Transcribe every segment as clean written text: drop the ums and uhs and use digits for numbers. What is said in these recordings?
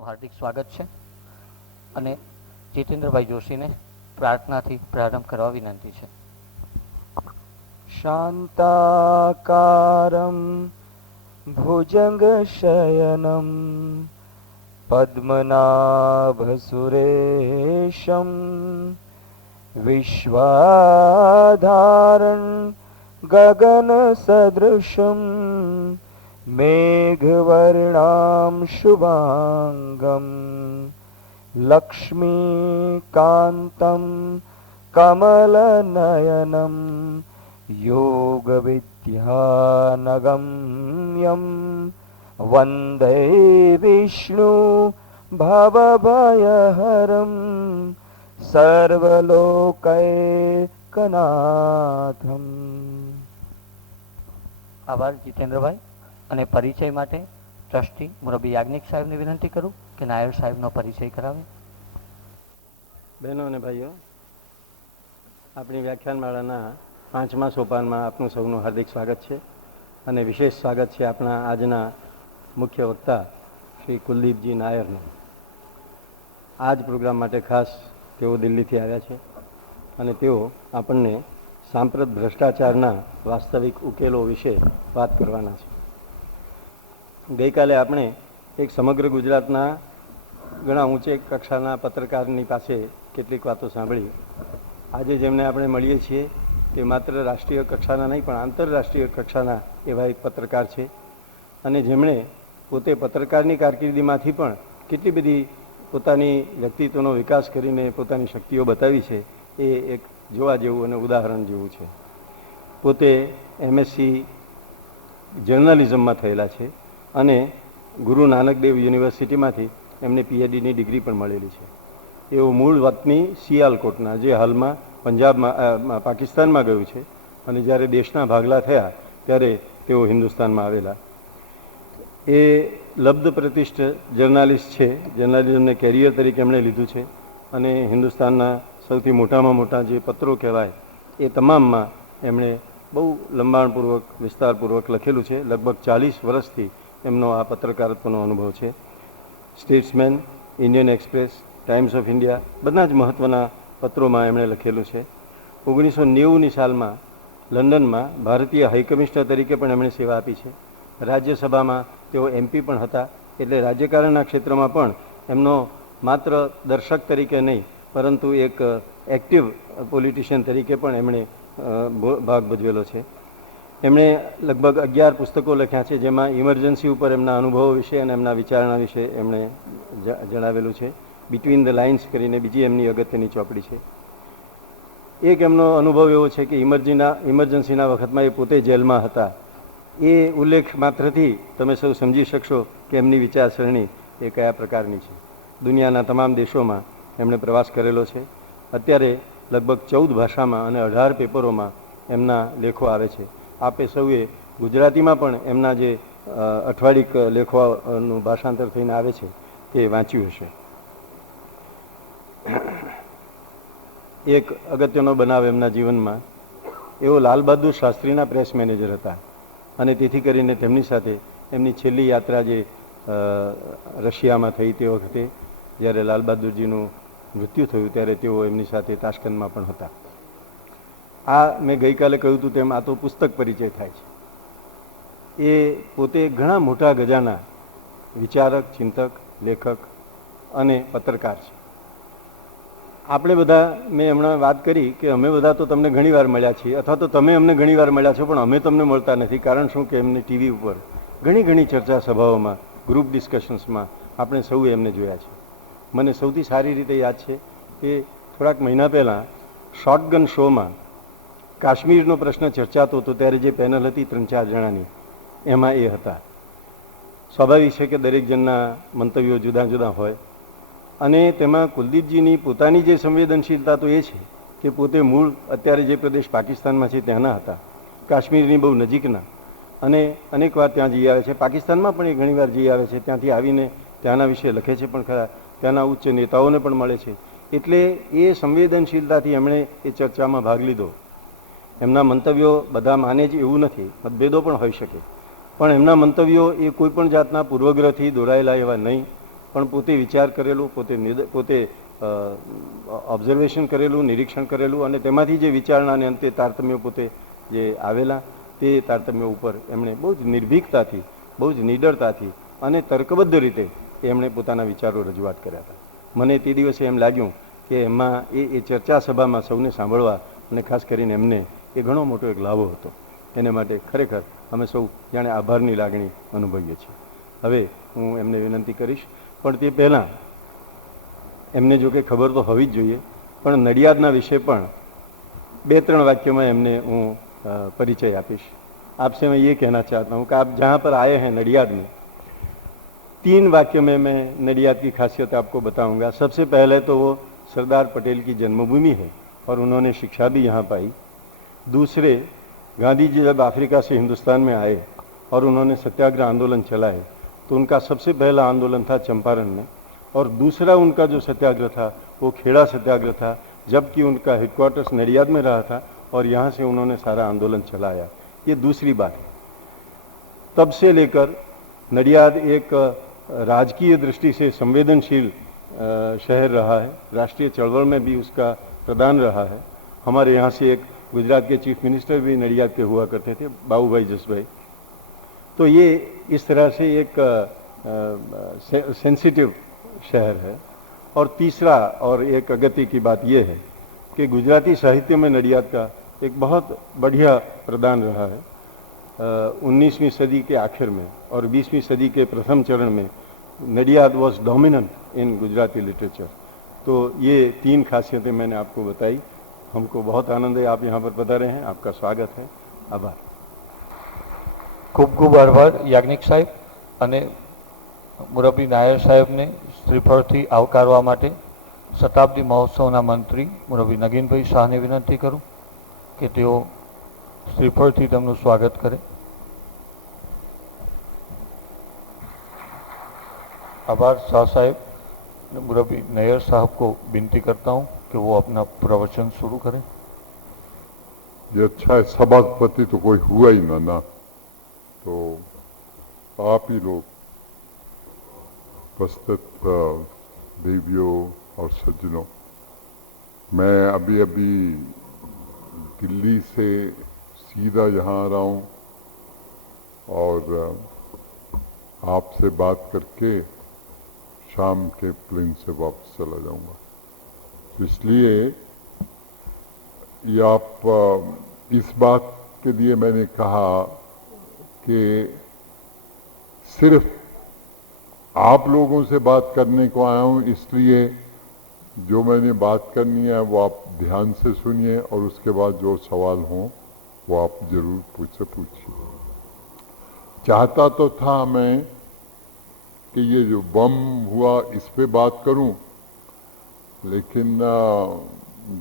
સૌનું હાર્દિક સ્વાગત છે અને જીતેન્દ્રભાઈ જોશીને પ્રાર્થનાથી પ્રારંભ કરવા વિનંતી છે. શાંતાકારમ ભુજંગશયનમ પદ્મનાભસુરેશમ વિશ્વાધારં ગગનસદૃશમ મેઘવર્ણામ શુભાંગમ લક્ષ્મીકાંતમ કમલનયનમ યોગવિદ્યાનગમ્યમ વંદે વિષ્ણુ ભવભયહરમ સર્વલોકૈકનાથમ. આભાર જીતેન્દ્રભાઈ. અને પરિચય માટે ટ્રસ્ટી મુરબ્બી યાજ્ઞિક સાહેબને વિનંતી કરું કે નાયર સાહેબનો પરિચય કરાવે. બહેનો અને ભાઈઓ, આપણી વ્યાખ્યાનમાળાના 5મા સોપાનમાં આપનું સૌનું હાર્દિક સ્વાગત છે અને વિશેષ સ્વાગત છે આપણા આજના મુખ્ય વક્તા શ્રી કુલદીપજી નાયરનું. આ જ પ્રોગ્રામ માટે ખાસ તેઓ દિલ્હીથી આવ્યા છે અને તેઓ આપણને સાંપ્રત ભ્રષ્ટાચારના વાસ્તવિક ઉકેલો વિશે વાત કરવાના છે. ગઈકાલે આપણે એક સમગ્ર ગુજરાતના ઘણા ઊંચે કક્ષાના પત્રકારની પાસે કેટલીક વાતો સાંભળી. આજે જેમને આપણે મળીએ છીએ તે માત્ર રાષ્ટ્રીય કક્ષાના નહીં પણ આંતરરાષ્ટ્રીય કક્ષાના એવા એક પત્રકાર છે અને જેમણે પોતે પત્રકારની કારકિર્દીમાંથી પણ કેટલી બધી પોતાની વ્યક્તિત્વનો વિકાસ કરીને પોતાની શક્તિઓ બતાવી છે. એ એક જોવા જેવું અને ઉદાહરણ જેવું છે. પોતે એમએસસી જર્નલિઝમમાં થયેલા છે અને ગુરુ નાનક દેવ યુનિવર્સિટીમાંથી એમને પીએચડીની ડિગ્રી પણ મળેલી છે. એઓ મૂળ વતની સિયાલકોટના, જે હાલમાં પંજાબમાં પાકિસ્તાનમાં ગયું છે અને જ્યારે દેશના ભાગલા થયા ત્યારે તેઓ હિન્દુસ્તાનમાં આવેલા. એ લબ્ધ પ્રતિષ્ઠ જર્નાલિસ્ટ છે. જર્નાલિઝમને કેરિયર તરીકે એમણે લીધું છે અને હિન્દુસ્તાનના સૌથી મોટામાં મોટા જે પત્રો કહેવાય એ તમામમાં એમણે બહુ લંબાણપૂર્વક વિસ્તારપૂર્વક લખેલું છે. લગભગ 40 વર્ષથી એમનો આ પત્રકારત્વનો અનુભવ છે. Statesman, Indian Express, Times of India, બધા જ મહત્ત્વના પત્રોમાં એમણે લખેલું છે. 1990ની સાલમાં લંડનમાં ભારતીય હાઈકમિશનર તરીકે પણ એમણે સેવા આપી છે. રાજ્યસભામાં તેઓ એમપી પણ હતા. એટલે રાજ્યકારણના ક્ષેત્રમાં પણ એમનો માત્ર દર્શક તરીકે નહીં પરંતુ એક એક્ટિવ પોલિટિશિયન તરીકે પણ એમણે ભાગ ભજવેલો છે. એમણે લગભગ 11 પુસ્તકો લખ્યા છે, જેમાં ઇમરજન્સી ઉપર એમના અનુભવો વિશે અને એમના વિચારણા વિશે એમણે જણાવેલું છે. બિટવીન ધ લાઇન્સ કરીને બીજી એમની અગત્યની ચોપડી છે. એક એમનો અનુભવ એવો છે કે ઇમરજન્સીના વખતમાં એ પોતે જેલમાં હતા. એ ઉલ્લેખ માત્રથી તમે સૌ સમજી શકશો કે એમની વિચારસરણી એ કયા પ્રકારની છે. દુનિયાના તમામ દેશોમાં એમણે પ્રવાસ કરેલો છે. અત્યારે લગભગ 14 ભાષામાં અને 18 પેપરોમાં એમના લેખો આવે છે. આપે સૌએ ગુજરાતીમાં પણ એમના જે અઠવાડિક લેખોનું ભાષાંતર થઈને આવે છે તે વાંચ્યું હશે. એક અગત્યનો બનાવ એમના જીવનમાં, એઓ લાલ બહાદુર શાસ્ત્રીના પ્રેસ મેનેજર હતા અને તેથી કરીને તેમની સાથે એમની છેલ્લી યાત્રા જે રશિયામાં થઈ તે વખતે જ્યારે લાલ બહાદુરજીનું મૃત્યુ થયું ત્યારે તેઓ એમની સાથે તાશ્કંદમાં પણ હતા. આ મેં ગઈકાલે કહ્યું હતું તેમ આ તો પુસ્તક પરિચય થાય છે. એ પોતે ઘણા મોટા ગજાના વિચારક, ચિંતક, લેખક અને પત્રકાર છે. આપણે બધા, મેં હમણાં વાત કરી કે અમે બધા તો તમને ઘણીવાર મળ્યા છીએ અથવા તો તમે અમને ઘણીવાર મળ્યા છો, પણ અમે તમને મળતા નથી. કારણ શું કે એમને ટીવી ઉપર ઘણી ચર્ચા સભાઓમાં, ગ્રુપ ડિસ્કશન્સમાં આપણે સૌએ એમને જોયા છે. મને સૌથી સારી રીતે યાદ છે કે થોડાક મહિના પહેલાં શોટગન શોમાં કાશ્મીરનો પ્રશ્ન ચર્ચાતો હતો ત્યારે જે પેનલ હતી 3-4 જણાની, એમાં એ હતા. સ્વાભાવિક છે કે દરેક જણના મંતવ્યો જુદા જુદા હોય અને તેમાં કુલદીપજીની પોતાની જે સંવેદનશીલતા તો એ છે કે પોતે મૂળ અત્યારે જે પ્રદેશ પાકિસ્તાનમાં છે ત્યાંના હતા, કાશ્મીરની બહુ નજીકના, અને અનેક વાર ત્યાં જઈ આવે છે. પાકિસ્તાનમાં પણ એ ઘણીવાર જઈ આવે છે. ત્યાંથી આવીને ત્યાંના વિશે લખે છે પણ ખરા, ત્યાંના ઉચ્ચ નેતાઓને પણ મળે છે. એટલે એ સંવેદનશીલતાથી એમણે એ ચર્ચામાં ભાગ લીધો. એમના મંતવ્યો બધા માને જ એવું નથી, મતભેદો પણ હોઈ શકે, પણ એમના મંતવ્યો એ કોઈ પણ જાતના પૂર્વગ્રહથી દોરાયેલા એવા નહીં પણ પોતે વિચાર કરેલું, પોતે ઓબ્ઝર્વેશન કરેલું, નિરીક્ષણ કરેલું અને તેમાંથી જે વિચારણા અને અંતે તારતમ્યો પોતે જે આવેલા તે તારતમ્યો ઉપર એમણે બહુ જ નિર્ભીકતાથી, બહુ જ નિડરતાથી અને તર્કબદ્ધ રીતે એમણે પોતાના વિચારો રજૂઆત કર્યા હતા. મને તે દિવસે એમ લાગ્યું કે એમાં એ ચર્ચા સભામાં સૌને સાંભળવા અને ખાસ કરીને એમને એ ઘણો મોટો એક લાભો હતો. એને માટે ખરેખર અમે સૌ જાણે આભારની લાગણી અનુભવીએ છીએ. હવે હું એમને વિનંતી કરીશ, પણ તે પહેલાં એમને જો કે ખબર તો હોવી જ જોઈએ, પણ નડિયાદના વિશે પણ 2-3 વાક્यों में એમને હું परिचय આપીશ. आपसे मैं ये कहना चाहता हूँ कि आप जहाँ पर आए हैं नडियाद में, 3 वाक्यों में मैं नडियाद की खासियत आपको बताऊंगा. सबसे पहले तो वो सरदार पटेल की जन्मभूमि है और उन्होंने शिक्षा भी यहाँ पाई. दूसरे, गांधी जी जब अफ्रीका से हिंदुस्तान में आए और उन्होंने सत्याग्रह आंदोलन चलाए तो उनका सबसे पहला आंदोलन था चंपारण में, और दूसरा उनका जो सत्याग्रह था वो खेड़ा सत्याग्रह था, जबकि उनका हेडक्वार्टर्स नडियाद में रहा था और यहाँ से उन्होंने सारा आंदोलन चलाया. ये दूसरी बात है. तब से लेकर नडियाद एक राजकीय दृष्टि से संवेदनशील शहर रहा है. राष्ट्रीय चळवळ में भी उसका प्रदान रहा है. हमारे यहाँ से एक गुजरात के चीफ मिनिस्टर भी नडियाद के हुआ करते थे, बाबूभाई जसभाई. तो ये इस तरह से एक सेंसिटिव शहर है. और तीसरा और एक अगत्य की बात यह है कि गुजराती साहित्य में नडियाद का एक बहुत बढ़िया प्रदान रहा है. 19वीं सदी के आखिर में और 20वीं सदी के प्रथम चरण में Nadiad was dominant in Gujarati literature. तो ये 3 खासियतें मैंने आपको बताई. हमको बहुत आनंद है आप यहाँ पर पधारे हैं. आपका स्वागत है. आभार. ખૂબ ખૂબ આભાર યાજ્ઞિક સાહેબ અને મુરબ્બી નાયર સાહેબને શ્રીફળથી આવકારવા માટે શતાબ્દી મહોત્સવના મંત્રી મુરબ્બી નગીનભાઈ શાહને વિનંતી કરું કે તેઓ શ્રીફળથી તેમનું સ્વાગત કરે. આભાર શાહ साहब. मुरब्बी नैयर साहब को विनती करता हूँ कि वो अपना प्रवचन शुरू करें. ये अच्छा है, सभापति तो कोई हुआ ही ना, तो आप ही लोग उपस्थित देवियों और सज्जनों, मैं अभी अभी दिल्ली से सीधा यहाँ आ रहा हूँ और आपसे बात करके शाम के प्लेन से वापस चला जाऊँगा. तो इसलिए ये आप इस बात के लिए मैंने कहा कि सिर्फ आप लोगों से बात करने को आया हूँ, इसलिए जो मैंने बात करनी है वो आप ध्यान से सुनिए और उसके बाद जो सवाल हों वो आप जरूर मुझसे पूछिए. चाहता तो था मैं कि ये जो बम हुआ इस पे बात करूं, लेकिन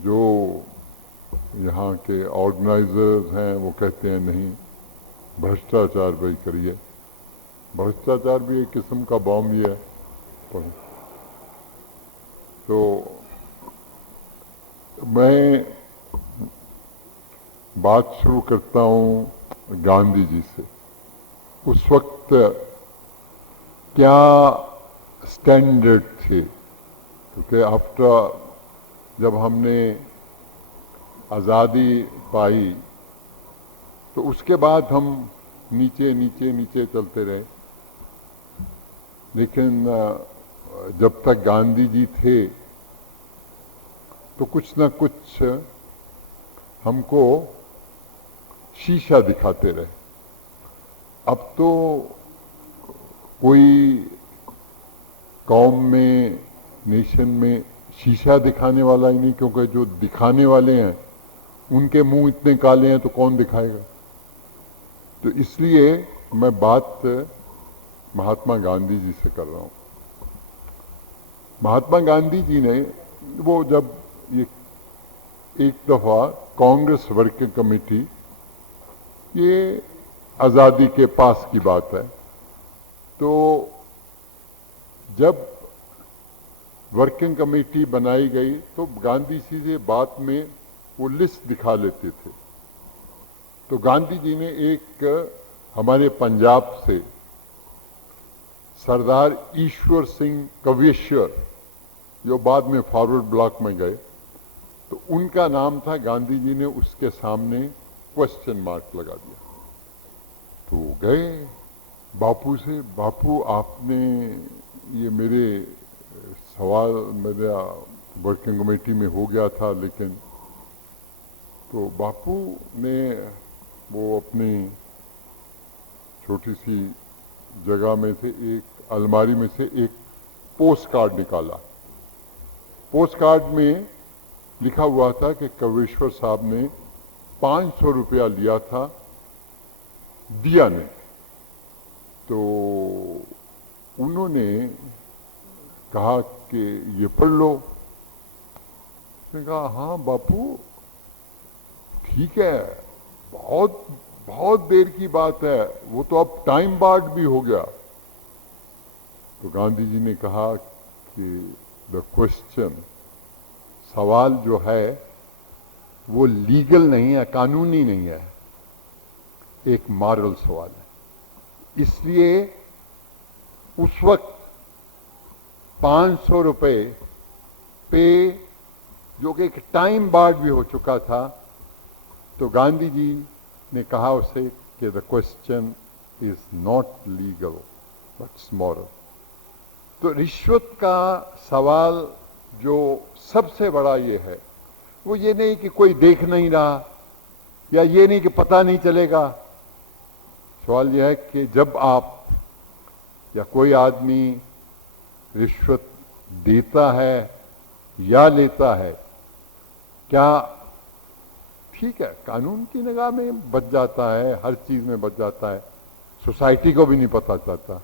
जो यहाँ के ऑर्गेनाइजर्स हैं वो कहते हैं नहीं, भ्रष्टाचार भाई करिए. भ्रष्टाचार भी एक किस्म का बम ही है. तो मैं बात शुरू करता हूँ गांधी जी से. उस वक्त क्या स्टैंडर्ड थे, क्योंकि आफ्टर जब हमने आज़ादी पाई तो उसके बाद हम नीचे नीचे नीचे चलते रहे. लेकिन जब तक गांधी जी थे तो कुछ न कुछ हमको शीशा दिखाते रहे. अब तो कोई कौम में, नेशन में शीशा दिखाने वाला ही नहीं, क्योंकि जो दिखाने वाले हैं उनके मुंह इतने काले हैं तो कौन दिखाएगा. तो इसलिए मैं बात महात्मा गांधी जी से कर रहा हूँ. महात्मा गांधी जी ने वो जब ये एक दफ़ा कांग्रेस वर्किंग कमेटी, ये आज़ादी के पास की बात है, तो जब वर्किंग कमेटी बनाई गई तो गांधी जी से बात में वो लिस्ट दिखा लेते थे. तो गांधी जी ने एक हमारे पंजाब से सरदार ईश्वर सिंह कवेश्वर, जो बाद में फॉरवर्ड ब्लॉक में गए, तो उनका नाम था। गांधी जी ने उसके सामने क्वेश्चन मार्क लगा दिया। तो गए बापू से, बापू आपने ये मेरे सवाल मेरा वर्किंग कमेटी में हो गया था, लेकिन तो बापू ने वो अपनी छोटी सी जगह में से एक अलमारी में से एक पोस्ट कार्ड निकाला। पोस्ट कार्ड में लिखा हुआ था कि कवेश्वर साहब ने 500 रुपया लिया था, दिया नहीं। तो उन्होंने कहा कि ये पढ़ लो। उसने कहा हाँ बापू ठीक है, बहुत बहुत देर की बात है, वो तो अब टाइम बार्ड भी हो गया। तो गांधी जी ने कहा कि द क्वेश्चन, सवाल जो है वो लीगल नहीं है, कानूनी नहीं है, एक मॉरल सवाल है। इसलिए उस वक्त 500 रुपये पे, जो कि एक टाइम बार्ड भी हो चुका था, तो गांधी जी ने कहा उसे कि the question is not legal but moral. तो रिश्वत का सवाल जो सबसे बड़ा ये है, वो ये नहीं कि कोई देख नहीं रहा, या ये नहीं कि पता नहीं चलेगा। सवाल यह है कि जब आप या कोई आदमी रिश्वत देता है या लेता है, क्या ठीक है, कानून की निगाह में बच जाता है, हर चीज में बच जाता है, सोसाइटी को भी नहीं पता चलता।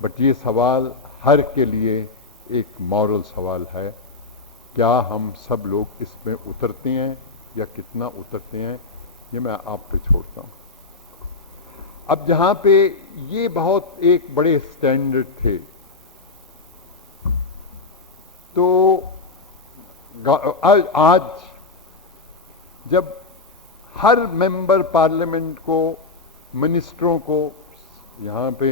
बट ये सवाल हर के लिए एक मॉरल सवाल है। क्या हम सब लोग इसमें उतरते हैं या कितना उतरते हैं, ये मैं आप पे छोड़ता हूं। अब जहां पे ये बहुत एक बड़े स्टैंडर्ड थे, तो आज जब हर मेंबर पार्लियामेंट को, मिनिस्टरों को, यहाँ पे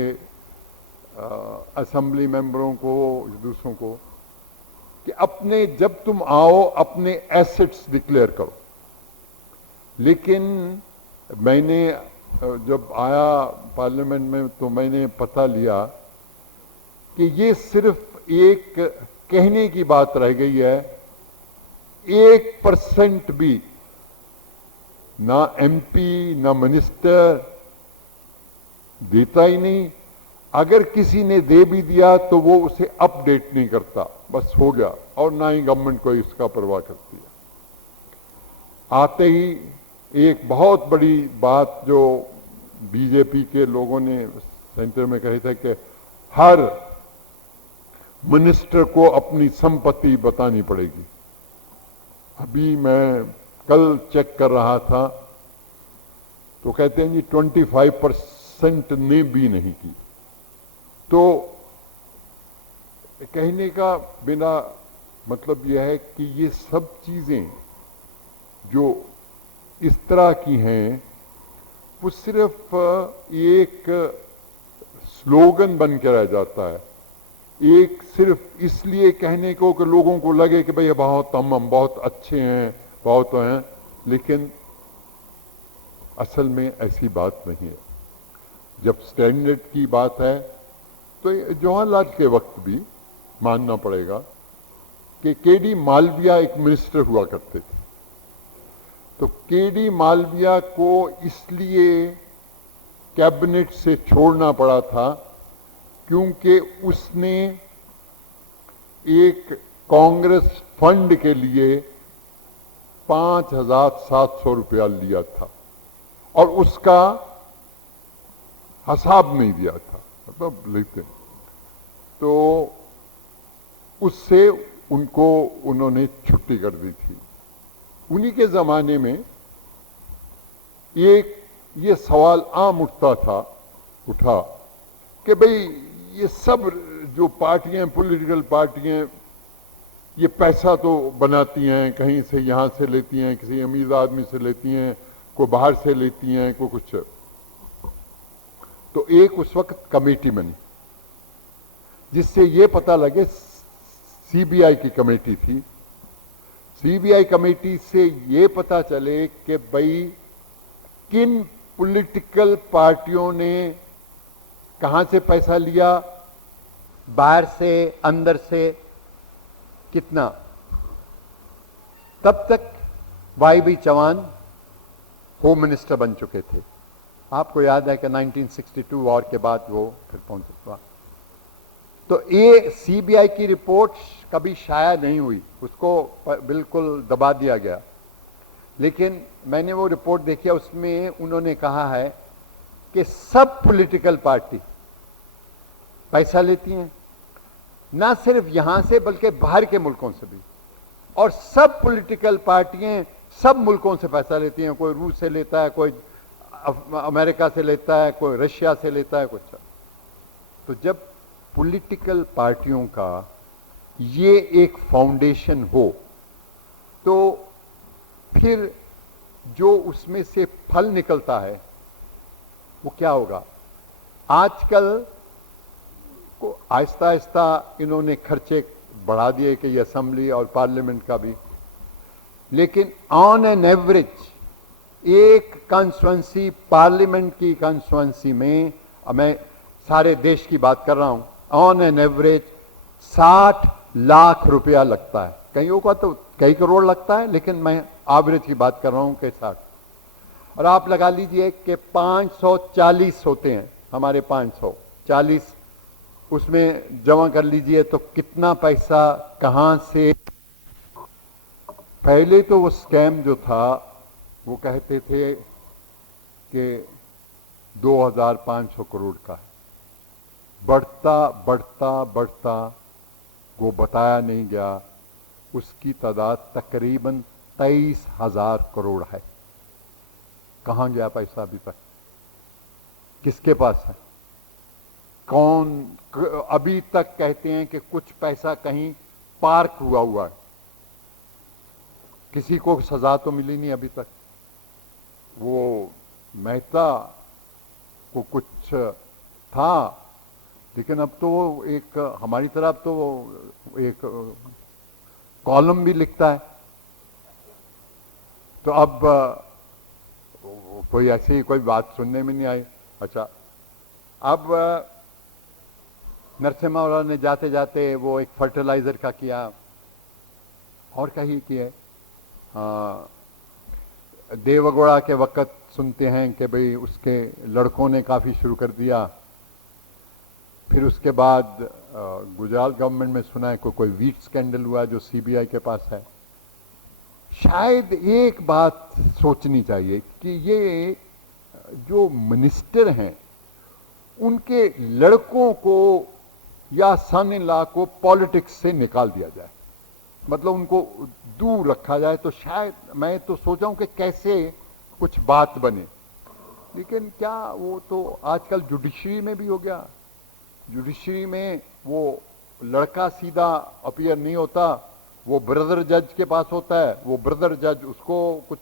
असेंबली मेंबरों को, दूसरों को, कि अपने, जब तुम आओ अपने एसेट्स डिक्लेयर करो। लेकिन मैंने जब आया पार्लियामेंट में तो मैंने पता लिया कि ये सिर्फ एक कहने की बात रह गई है। 1% भी ना एमपी ना मिनिस्टर देता ही नहीं। अगर किसी ने दे भी दिया तो वो उसे अपडेट नहीं करता, बस हो गया, और ना ही गवर्नमेंट कोई इसका परवाह करती है। आते ही एक बहुत बड़ी बात जो बीजेपी के लोगों ने सेंटर में कही था कि हर मिनिस्टर को अपनी संपत्ति बतानी पड़ेगी। अभी मैं कल चेक कर रहा था तो कहते हैं जी 25% ने भी नहीं की। तो कहने का बिना मतलब यह है कि ये सब चीजें जो इस तरह की हैं, वो सिर्फ एक स्लोगन बन के रह जाता है, एक सिर्फ इसलिए कहने को कि लोगों को लगे कि भाई बहुत हम बहुत अच्छे हैं, बहुत हैं, लेकिन असल में ऐसी बात नहीं है। जब स्टैंडर्ड की बात है तो जवाहरलाल के वक्त भी मानना पड़ेगा कि केडी मालविया एक मिनिस्टर हुआ करते थे। तो केडी मालविया को इसलिए कैबिनेट से छोड़ना पड़ा था क्योंकि उसने एक कांग्रेस फंड के लिए 5,700 रुपया लिया था और उसका हिसाब नहीं दिया था, मतलब लेते। तो उससे उन्होंने छुट्टी कर दी थी। उन्हीं के जमाने में ये सवाल आम उठा कि भाई ये सब जो पार्टियां, पॉलिटिकल पार्टियां, ये पैसा तो बनाती हैं, कहीं से यहाँ से लेती हैं, किसी अमीर आदमी से लेती हैं, कोई बाहर से लेती हैं, कोई कुछ। तो एक उस वक्त कमेटी बनी जिससे ये पता लगे, सीबीआई की कमेटी थी, सीबीआई कमेटी से ये पता चले कि भाई किन पॉलिटिकल पार्टियों ने कहां से पैसा लिया, बाहर से, अंदर से, कितना। तब तक Y B Chauhan home minister बन चुके थे। आपको याद है कि 1962 वॉर के बाद वो फिर पहुंचा। तो ये सीबीआई की रिपोर्ट कभी शाया नहीं हुई, उसको बिल्कुल दबा दिया गया। लेकिन मैंने वो रिपोर्ट देखी, उसमें उन्होंने कहा है कि सब पॉलिटिकल पार्टी पैसा लेती हैं, ना सिर्फ यहां से बल्कि बाहर के मुल्कों से भी, और सब पॉलिटिकल पार्टियां सब मुल्कों से पैसा लेती हैं। कोई रूस से लेता है, कोई अमेरिका से लेता है, कोई रशिया से लेता है, कुछ। तो जब पॉलिटिकल पार्टियों का ये एक फाउंडेशन हो तो फिर जो उसमें से फल निकलता है वो क्या होगा। आजकल को आहिस्ता आहिस्ता इन्होंने खर्चे बढ़ा दिए कि ये असेंबली और पार्लियामेंट का भी, लेकिन ऑन एन एवरेज एक कॉन्स्टिट्यूंसी, पार्लियामेंट की कॉन्स्टिट्यूंसी में, मैं सारे देश की बात कर रहा हूं, ऑन एन एवरेज 60 लाख रुपया लगता है। कईयों का तो कई करोड़ लगता है, लेकिन मैं एवरेज की बात कर रहा हूं कि 60। और आप लगा लीजिए कि 540 होते हैं हमारे, 540 उसमें जमा कर लीजिए तो कितना पैसा कहां से। पहले तो वो स्कैम जो था वो कहते थे कि 2500 करोड़ का है, बढ़ता बढ़ता बढ़ता वो बताया नहीं गया, उसकी तादाद तकरीबन 23,000 करोड़ है। कहां गया पैसा अभी तक, किसके पास है, कौन। अभी तक कहते हैं कि कुछ पैसा कहीं पार्क हुआ है, किसी को सजा तो मिली नहीं अभी तक। वो मेहता को कुछ था, लेकिन अब तो एक हमारी तरफ तो एक कॉलम भी लिखता है। तो अब कोई ऐसी कोई बात सुनने में नहीं आई। अच्छा, अब नरसिम्हा राव ने जाते जाते वो एक फर्टिलाइजर का किया और कहीं किए। देवगौड़ा के वक्त सुनते हैं कि भाई उसके लड़कों ने काफ़ी शुरू कर दिया। फिर उसके बाद गुजरात गवर्नमेंट में सुना है कोई वीट स्कैंडल हुआ जो सीबीआई के पास है। शायद एक बात सोचनी चाहिए कि ये जो मिनिस्टर हैं उनके लड़कों को या सन इन लॉ को पॉलिटिक्स से निकाल दिया जाए, मतलब उनको दूर रखा जाए, तो शायद मैं तो सोचा हूं कि कैसे कुछ बात बने। लेकिन क्या वो तो आजकल जुडिशरी में भी हो गया। जुडिशरी में वो लड़का सीधा अपीयर नहीं होता, वो ब्रदर जज के पास होता है। वो ब्रदर जज उसको कुछ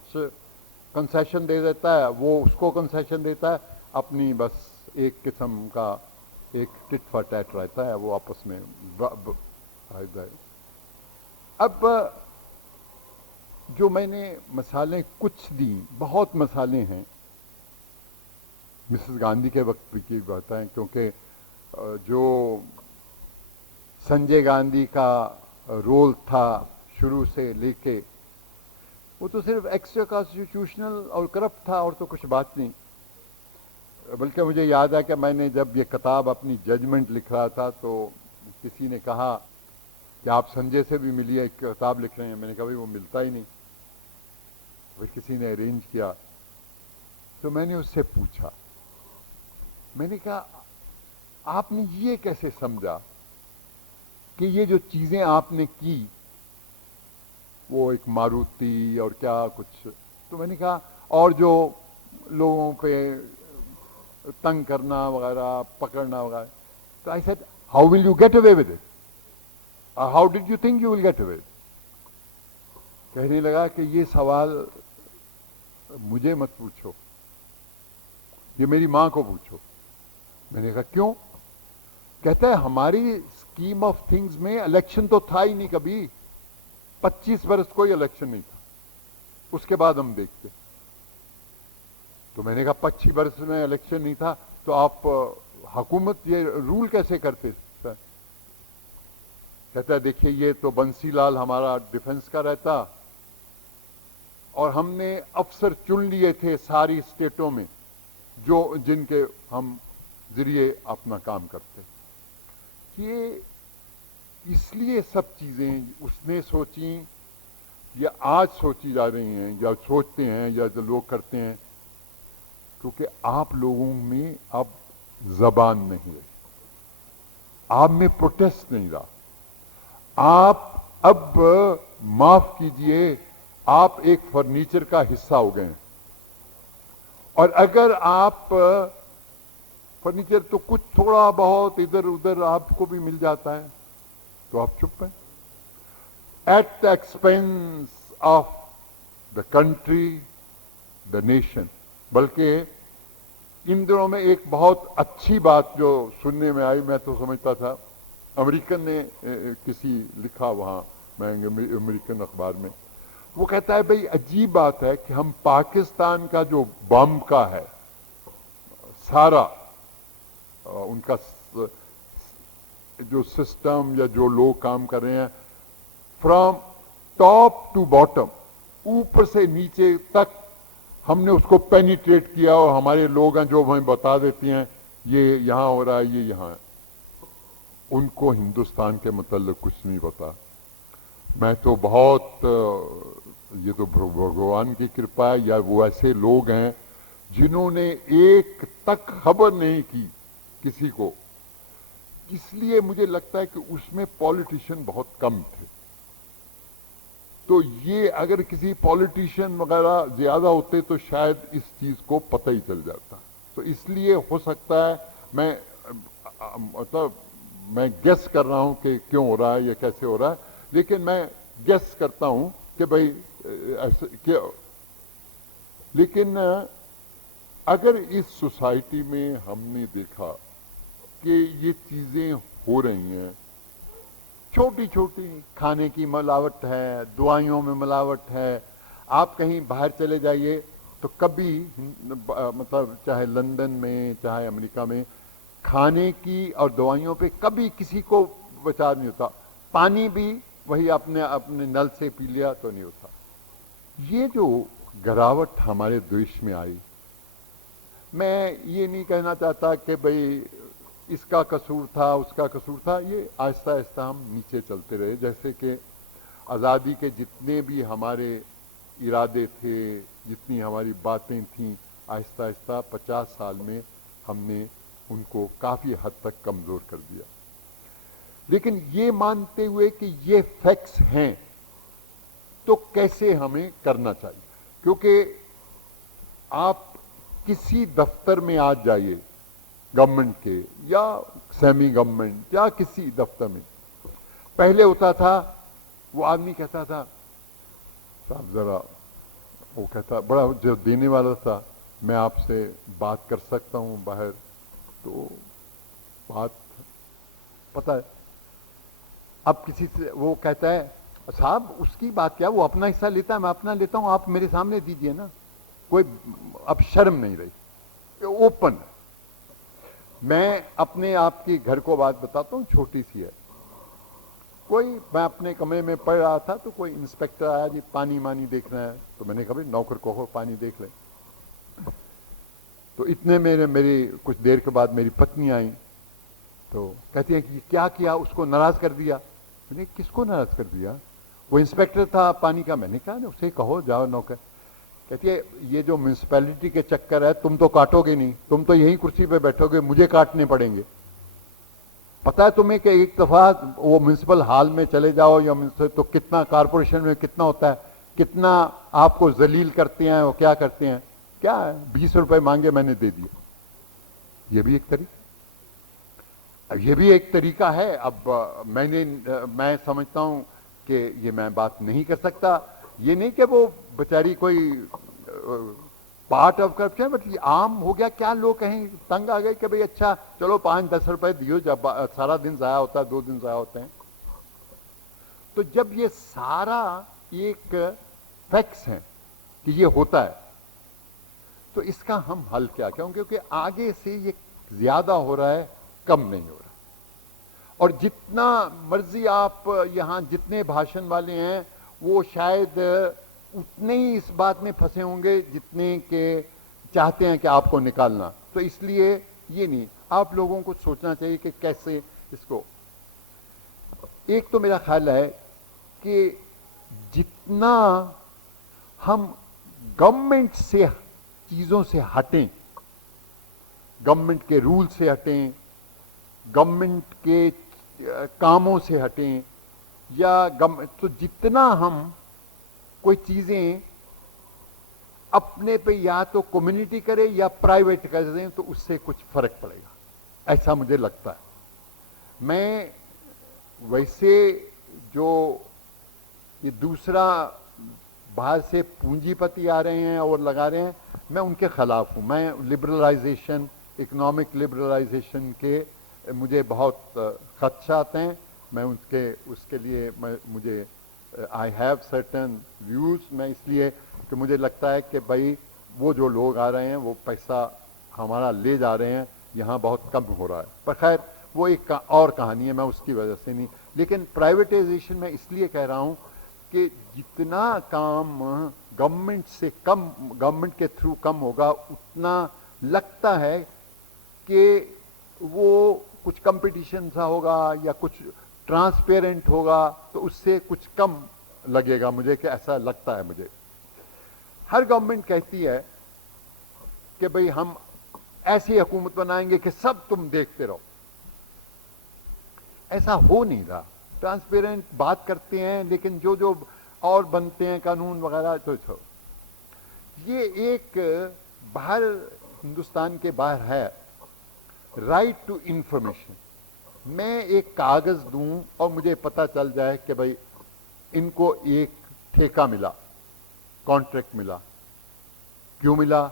कंसेशन दे देता है, वो उसको कंसेशन देता है, अपनी बस एक किस्म का एक टिट फॉर टैट रहता है, वो आपस में अब जो मैंने मसालें कुछ दी, बहुत मसाले हैं, मिसेस गांधी के वक्त की बात है, क्योंकि जो संजय गांधी का रोल था शुरू से लेके, वो तो सिर्फ एक्स्ट्रा कॉन्स्टिट्यूशनल और करप्ट था, और तो कुछ बात नहीं। बल्कि मुझे याद है कि मैंने जब ये किताब अपनी जजमेंट लिख रहा था तो किसी ने कहा कि आप संजय से भी मिलिए, एक किताब लिख रहे हैं। मैंने कहा भाई वो मिलता ही नहीं। फिर किसी ने अरेंज किया, तो मैंने उससे पूछा, मैंने कहा आपने ये कैसे समझा कि ये जो चीजें आपने की वो एक मारुति और क्या कुछ। तो मैंने कहा और जो लोगों पे तंग करना वगैरह, पकड़ना वगैरह। तो I said how will you get away with it, how did you think you will get away. कहने लगा कि ये सवाल मुझे मत पूछो, ये मेरी मां को पूछो। मैंने कहा क्यों? कहता है हमारी स्कीम ऑफ थिंग्स में इलेक्शन तो था ही नहीं कभी। 25 वर्ष कोई इलेक्शन नहीं था, उसके बाद हम देखते। तो मैंने कहा 25 वर्ष में इलेक्शन नहीं था तो आप हुकूमत ये रूल कैसे करते सर? कहता है देखिए ये तो बंसीलाल हमारा डिफेंस का रहता और हमने अफसर चुन लिए थे सारी स्टेटों में जो जिनके हम जरिए अपना काम करते। ये इसलिए सब चीजें उसने सोची या आज सोची जा रही हैं या सोचते हैं या जो लोग करते हैं, क्योंकि आप लोगों में अब जबान नहीं रही, आप में प्रोटेस्ट नहीं रहा। आप अब माफ कीजिए, आप एक फर्नीचर का हिस्सा हो गए हैं। और अगर आप फर्नीचर तो कुछ थोड़ा बहुत इधर उधर आपको भी मिल जाता है तो आप चुप हैं, at the expense of the country, the nation. बल्कि इन दिनों में एक बहुत अच्छी बात जो सुनने में आई, मैं तो समझता था अमेरिकन ने किसी लिखा वहां, मैं अमेरिकन अखबार में, वो कहता है भाई अजीब बात है कि हम पाकिस्तान का जो बम का है सारा उनका जो सिस्टम या जो लोग काम कर रहे हैं, फ्रॉम टॉप टू बॉटम, ऊपर से नीचे तक हमने उसको पेनिट्रेट किया और हमारे लोग हैं जो हमें बता देती हैं ये यहां हो रहा है, ये यहां है। उनको हिंदुस्तान के मतलब कुछ नहीं पता। मैं तो बहुत, ये तो भगवान की कृपा है या वो ऐसे लोग हैं जिन्होंने एक तक खबर नहीं की किसी को, इसलिए मुझे लगता है कि उसमें पॉलिटिशियन बहुत कम थे। तो ये अगर किसी पॉलिटिशियन वगैरह ज्यादा होते तो शायद इस चीज को पता ही चल जाता। तो इसलिए हो सकता है मतलब मैं गेस कर रहा हूं कि क्यों हो रहा है या कैसे हो रहा है, लेकिन मैं गेस करता हूं कि भाई ऐसे क्या। लेकिन अगर इस सोसाइटी में हमने देखा कि ये चीजें हो रही हैं, छोटी छोटी खाने की मिलावट है, दवाइयों में मिलावट है, आप कहीं बाहर चले जाइए तो कभी मतलब चाहे लंदन में चाहे अमेरिका में खाने की और दवाइयों पे कभी किसी को विचार नहीं होता। पानी भी वही अपने अपने नल से पी लिया तो नहीं होता। ये जो गिरावट हमारे देश में आई, मैं ये नहीं कहना चाहता कि भाई इसका कसूर था उसका कसूर था, ये आहिस्ता आहिस्ता हम नीचे चलते रहे। जैसे कि आज़ादी के जितने भी हमारे इरादे थे, जितनी हमारी बातें थीं, आहिस्ता आहिस्ता 50 साल में हमने उनको काफ़ी हद तक कमज़ोर कर दिया। लेकिन ये मानते हुए कि ये फैक्ट्स हैं तो कैसे हमें करना चाहिए, क्योंकि आप किसी दफ्तर में आज जाइए, गवर्नमेंट के या सेमी गवर्नमेंट या किसी दफ्तर में, पहले होता था वो आदमी कहता था साहब जरा, वो कहता बड़ा जो देने वाला था, मैं आपसे बात कर सकता हूं बाहर, तो बात पता है। अब किसी से वो कहता है साहब उसकी बात क्या, वो अपना हिस्सा लेता है मैं अपना लेता हूं, आप मेरे सामने दीजिए ना। कोई अब शर्म नहीं रही, ओपन है। मैं अपने आप की घर को बात बताता हूं, छोटी सी है। मैं अपने कमरे में पढ़ रहा था तो कोई इंस्पेक्टर आया, जी पानी मानी देखना है, तो मैंने कहा भाई नौकर को पानी देख ले। तो इतने मेरी कुछ देर के बाद मेरी पत्नी आई, तो कहती है कि क्या किया, उसको नाराज कर दिया। मैंने किसको नाराज कर दिया, वो इंस्पेक्टर था पानी का। मैंने कहा ना उसे कहो जाओ नौकर। कहती है ये जो म्यूनिसिपैलिटी के चक्कर है तुम तो काटोगे नहीं, तुम तो यही कुर्सी पे बैठोगे, मुझे काटने पड़ेंगे। पता है तुम्हें कि एक दफा वो म्यूनिसिपल हॉल में चले जाओ या तो कितना कारपोरेशन में कितना होता है, कितना आपको जलील करते हैं, वो क्या करते हैं, क्या है 20 रुपए मांगे मैंने दे दिए। ये भी एक तरीका है। अब मैं समझता हूं कि ये मैं बात नहीं कर सकता। ये नहीं कि वो बेचारी कोई पार्ट ऑफ करप्शन, बट ये आम हो गया। क्या लोग कहें, तंग आ गए कि भाई अच्छा चलो 5-10 रुपए दियो, जब सारा दिन जाया होता है, 2 दिन जाया होते हैं। तो जब ये सारा एक फैक्ट्स हैं कि ये होता है, तो इसका हम हल क्या करें? क्योंकि आगे से ये ज्यादा हो रहा है, कम नहीं हो रहा। और जितना मर्जी आप यहां जितने भाषण वाले हैं, वो शायद उतने ही इस बात में फंसे होंगे जितने के चाहते हैं कि आपको निकालना। तो इसलिए ये नहीं, आप लोगों को सोचना चाहिए कि कैसे इसको। एक तो मेरा ख्याल है कि जितना हम गवर्नमेंट से चीजों से हटें, गवर्नमेंट के रूल से हटें, गवर्नमेंट के कामों से हटें, या तो जितना हम कोई चीजें अपने पे या तो कम्युनिटी करे या प्राइवेट कर दें, तो उससे कुछ फर्क पड़ेगा, ऐसा मुझे लगता है। मैं वैसे जो ये दूसरा बाहर से पूंजीपति आ रहे हैं और लगा रहे हैं, मैं उनके खिलाफ हूं। मैं लिबरलाइजेशन, इकोनॉमिक लिबरलाइजेशन के मुझे बहुत खदशात हैं। मैं उसके लिए मुझे आई हैव सर्टन व्यूज। मैं इसलिए कि मुझे लगता है कि भाई वो जो लोग आ रहे हैं वो पैसा हमारा ले जा रहे हैं, यहाँ बहुत कम हो रहा है। पर खैर वो एक और कहानी है, मैं उसकी वजह से नहीं। लेकिन प्राइवेटाइजेशन में इसलिए कह रहा हूँ कि जितना काम गवर्नमेंट से कम, गवर्नमेंट के थ्रू कम होगा, उतना लगता है कि वो कुछ कंपटीशन सा होगा या कुछ ट्रांसपेरेंट होगा, तो उससे कुछ कम लगेगा मुझे, कि ऐसा लगता है मुझे। हर गवर्नमेंट कहती है कि भाई हम ऐसी हुकूमत बनाएंगे कि सब तुम देखते रहो। ऐसा हो नहीं रहा। ट्रांसपेरेंट बात करते हैं, लेकिन जो जो और बनते हैं कानून वगैरह, तो ये एक बाहर, हिंदुस्तान के बाहर है राइट टू इंफॉर्मेशन। मैं एक कागज दूं और मुझे पता चल जाए कि भाई इनको एक ठेका मिला, कॉन्ट्रैक्ट मिला, क्यों मिला,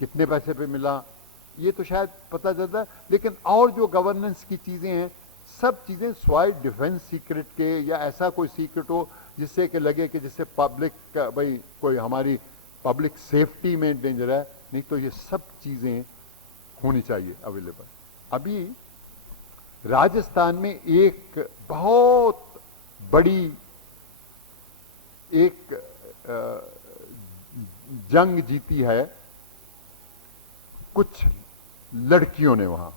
कितने पैसे पे मिला, ये तो शायद पता चलता है। लेकिन और जो गवर्नेंस की चीजें हैं, सब चीजें स्वाय डिफेंस सीक्रेट के, या ऐसा कोई सीक्रेट हो जिससे कि लगे कि जिससे पब्लिक भाई कोई हमारी पब्लिक सेफ्टी में डेंजर है, नहीं तो ये सब चीजें होनी चाहिए अवेलेबल। अभी राजस्थान में एक बहुत बड़ी एक जंग जीती है कुछ लड़कियों ने, वहां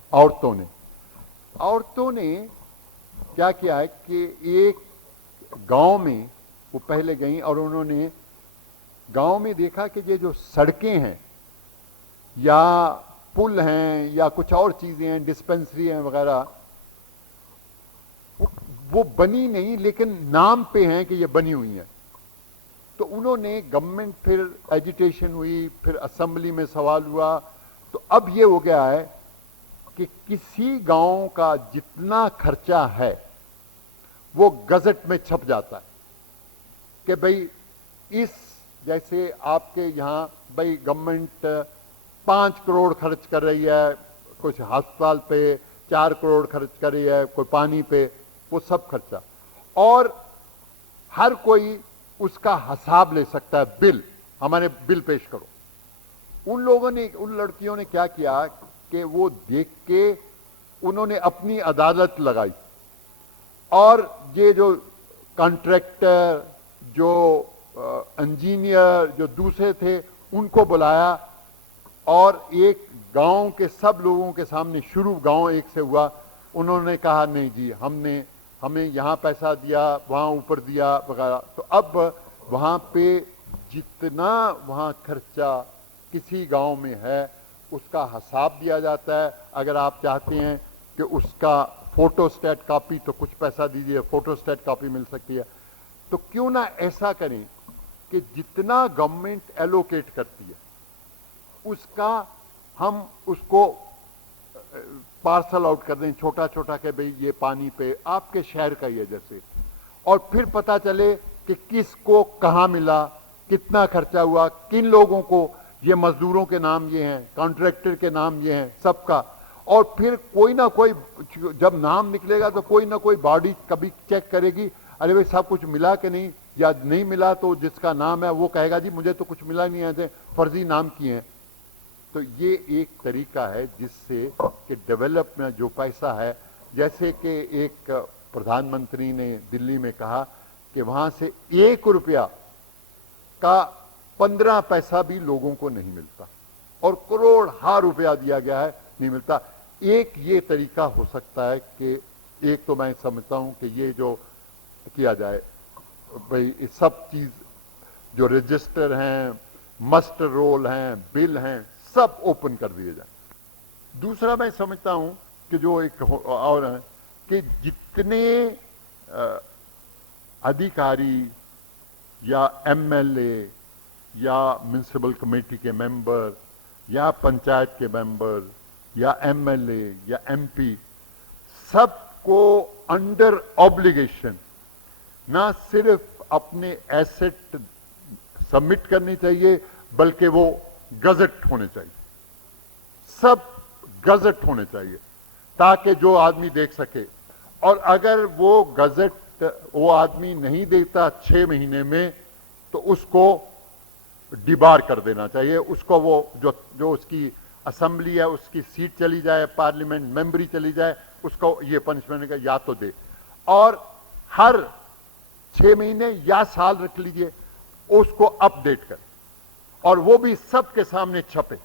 औरतों ने क्या किया है कि एक गांव में वो पहले गई और उन्होंने गांव में देखा कि ये जो सड़कें हैं या पुल हैं या कुछ और चीजें हैं, डिस्पेंसरी हैं वगैरह, वो बनी नहीं, लेकिन नाम पे हैं कि ये बनी हुई हैं। तो उन्होंने गवर्नमेंट, फिर एजिटेशन हुई, फिर असेंबली में सवाल हुआ, तो अब ये हो गया है कि किसी गांव का जितना खर्चा है वो गजट में छप जाता है कि भाई इस, जैसे आपके यहां भाई गवर्नमेंट 5 करोड़ खर्च कर रही है, कुछ अस्पताल पे 4 करोड़ खर्च कर रही है, कोई पानी पे, वो सब खर्चा, और हर कोई उसका हिसाब ले सकता है। बिल, हमारे बिल पेश करो। उन लोगों ने, उन लड़कियों ने क्या किया कि वो देख के उन्होंने अपनी अदालत लगाई, और ये जो कॉन्ट्रैक्टर, जो इंजीनियर, जो दूसरे थे, उनको बुलाया और एक गांव के सब लोगों के सामने, शुरू गांव एक से हुआ, उन्होंने कहा नहीं जी, हमें यहाँ पैसा दिया, वहाँ ऊपर दिया वगैरह। तो अब वहाँ पे जितना वहाँ खर्चा किसी गांव में है उसका हिसाब दिया जाता है। अगर आप चाहते हैं कि उसका फोटोस्टेट कॉपी, तो कुछ पैसा दीजिए, फोटोस्टेट कॉपी मिल सकती है। तो क्यों ना ऐसा करें कि जितना गवर्नमेंट एलोकेट करती है उसका हम उसको पार्सल आउट कर दें, छोटा छोटा, कि भाई ये पानी पे आपके शहर का ही है जैसे, और फिर पता चले कि किसको कहाँ मिला, कितना खर्चा हुआ, किन लोगों को, ये मजदूरों के नाम ये हैं, कॉन्ट्रैक्टर के नाम ये हैं, सबका। और फिर कोई ना कोई, जब नाम निकलेगा तो कोई ना कोई बॉडी कभी चेक करेगी, अरे भाई सब कुछ मिला कि नहीं, या नहीं मिला तो जिसका नाम है वो कहेगा जी मुझे तो कुछ मिला नहीं है, ऐसे फर्जी नाम किए हैं। तो ये एक तरीका है जिससे कि डेवलप में जो पैसा है, जैसे कि एक प्रधानमंत्री ने दिल्ली में कहा कि वहां से 1 रुपया का 15 पैसा भी लोगों को नहीं मिलता, और करोड़ हार रुपया दिया गया है, नहीं मिलता। एक ये तरीका हो सकता है कि एक तो मैं समझता हूं कि ये जो किया जाए, भाई ये सब चीज जो रजिस्टर हैं, मस्टर रोल हैं, बिल हैं, सब ओपन कर दिए जाए। दूसरा मैं समझता हूं कि जो एक और है कि जितने अधिकारी या एमएलए या म्युनिसिपल कमेटी के मेंबर या पंचायत के मेंबर या एमएलए या एमपी, सबको अंडर ऑब्लिगेशन ना सिर्फ अपने एसेट सबमिट करनी चाहिए, बल्कि वो गजट होने चाहिए, सब गजट होने चाहिए, ताकि जो आदमी देख सके। और अगर वो गजट वो आदमी नहीं देता 6 महीने में, तो उसको डिबार कर देना चाहिए, उसको वो जो उसकी असेंबली है उसकी सीट चली जाए, पार्लियामेंट मेंबरी चली जाए, उसको ये पनिशमेंट का या तो दे, और हर 6 महीने या साल रख लीजिए, उसको अपडेट करें, और वो भी सबके सामने छपे,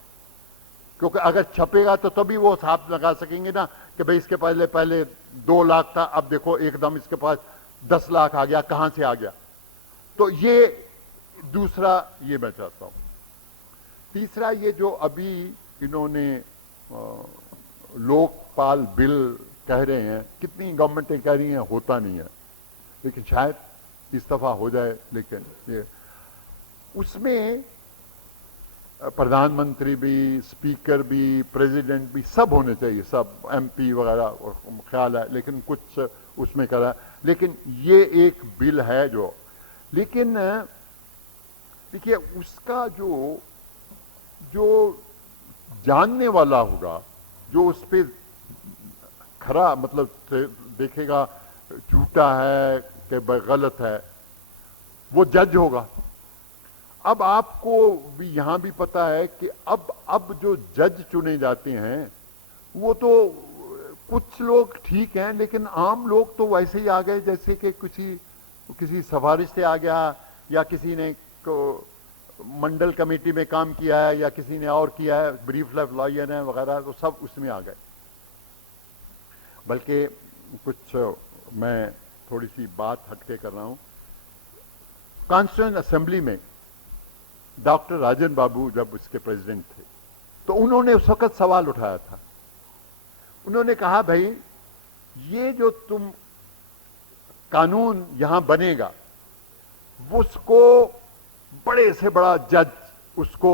क्योंकि अगर छपेगा तो तभी वो हिसाब लगा सकेंगे ना कि भाई इसके पहले 2 लाख था, अब देखो एकदम इसके पास 10 लाख आ गया, कहां से आ गया। तो ये दूसरा ये मैं चाहता हूं। तीसरा, ये जो अभी इन्होंने लोकपाल बिल कह रहे हैं, कितनी गवर्नमेंटें कह रही हैं, होता नहीं है, लेकिन शायद इस दफा हो जाए। लेकिन ये उसमें प्रधानमंत्री भी, स्पीकर भी, प्रेसिडेंट भी, सब होने चाहिए, सब एमपी वगैरह ख्याल है, लेकिन कुछ उसमें करा। लेकिन ये एक बिल है जो, लेकिन देखिए उसका जो जानने वाला होगा, जो उस पर खरा मतलब देखेगा झूठा है कि गलत है, वो जज होगा। अब आपको भी यहां भी पता है कि अब जो जज चुने जाते हैं वो तो कुछ लोग ठीक हैं, लेकिन आम लोग तो वैसे ही आ गए जैसे कि किसी सिफारिश से आ गया, या किसी ने मंडल कमेटी में काम किया है, या किसी ने और किया है, ब्रीफ लाइफ लॉयर है वगैरह, तो सब उसमें आ गए। बल्कि कुछ मैं थोड़ी सी बात हटके कर रहा हूं। कॉन्स्टिट्यूएंट असेंबली में डॉक्टर राजन बाबू जब उसके प्रेसिडेंट थे, तो उन्होंने उस वक्त सवाल उठाया था। उन्होंने कहा भाई ये जो तुम कानून यहां बनेगा, उसको बड़े से बड़ा जज उसको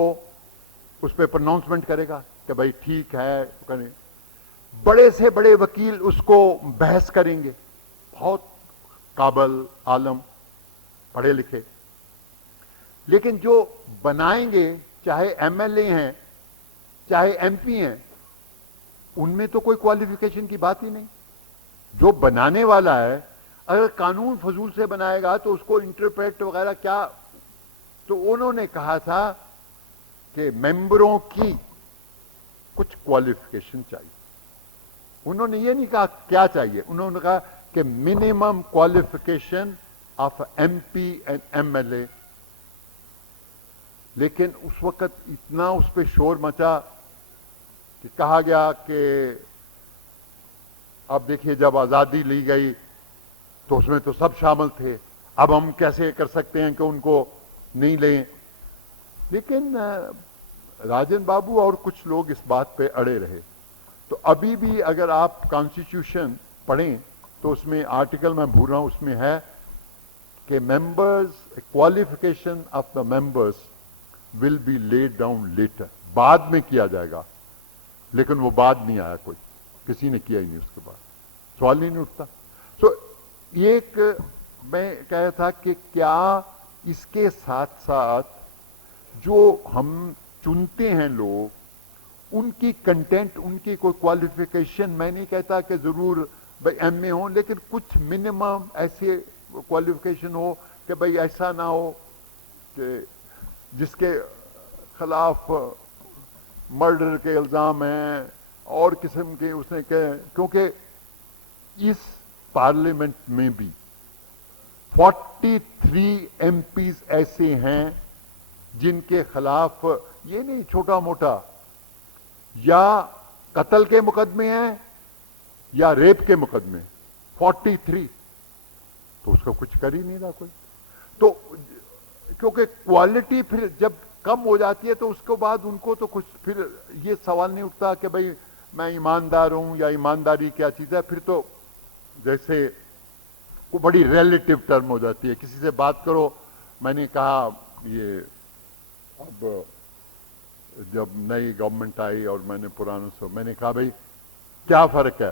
उस पर प्रोनाउंसमेंट करेगा कि भाई ठीक है, करें। बड़े से बड़े वकील उसको बहस करेंगे, बहुत काबिल आलम पढ़े लिखे। लेकिन जो बनाएंगे, चाहे एमएलए हैं चाहे एमपी हैं, उनमें तो कोई क्वालिफिकेशन की बात ही नहीं। जो बनाने वाला है अगर कानून फजूल से बनाएगा तो उसको इंटरप्रेट वगैरह क्या। तो उन्होंने कहा था कि मेंबरों की कुछ क्वालिफिकेशन चाहिए। उन्होंने ये नहीं कहा क्या चाहिए, उन्होंने कहा कि minimum qualification of MP and MLA. लेकिन उस वक्त इतना उस पर शोर मचा कि कहा गया कि अब देखिए जब आजादी ली गई तो उसमें तो सब शामिल थे, अब हम कैसे कर सकते हैं कि उनको नहीं लें। लेकिन राजन बाबू और कुछ लोग इस बात पे अड़े रहे। तो अभी भी अगर आप कॉन्स्टिट्यूशन पढ़ें तो उसमें आर्टिकल मैं भूल रहा हूं, उसमें है कि members qualification of the members will be laid down later, बाद में किया जाएगा। लेकिन वो बाद नहीं आया, कोई किसी ने किया ही नहीं, उसके बाद सवाल नहीं उठता। सो एक मैं कह रहा था कि क्या इसके साथ साथ जो हम चुनते हैं लोग, उनकी कंटेंट, उनकी कोई क्वालिफिकेशन, मैं नहीं कहता कि ज़रूर भाई एमए हो, लेकिन कुछ मिनिमम ऐसे क्वालिफिकेशन हो कि भाई ऐसा ना हो कि जिसके खिलाफ मर्डर के इल्ज़ाम हैं और किस्म के उसने कहे, क्योंकि इस पार्लियामेंट में भी 43 एमपीज ऐसे हैं जिनके खिलाफ ये नहीं छोटा मोटा या कत्ल के मुकदमे हैं या रेप के मुकदमे, 43, तो उसका कुछ कर ही नहीं रहा कोई। तो क्योंकि क्वालिटी फिर जब कम हो जाती है तो उसके बाद उनको तो कुछ फिर ये सवाल नहीं उठता कि भाई मैं ईमानदार हूं या ईमानदारी क्या चीज है। फिर तो जैसे वो बड़ी रिलेटिव टर्म हो जाती है। किसी से बात करो, मैंने कहा ये अब जब नई गवर्नमेंट आई और मैंने पुरानों से मैंने कहा भाई क्या फर्क है,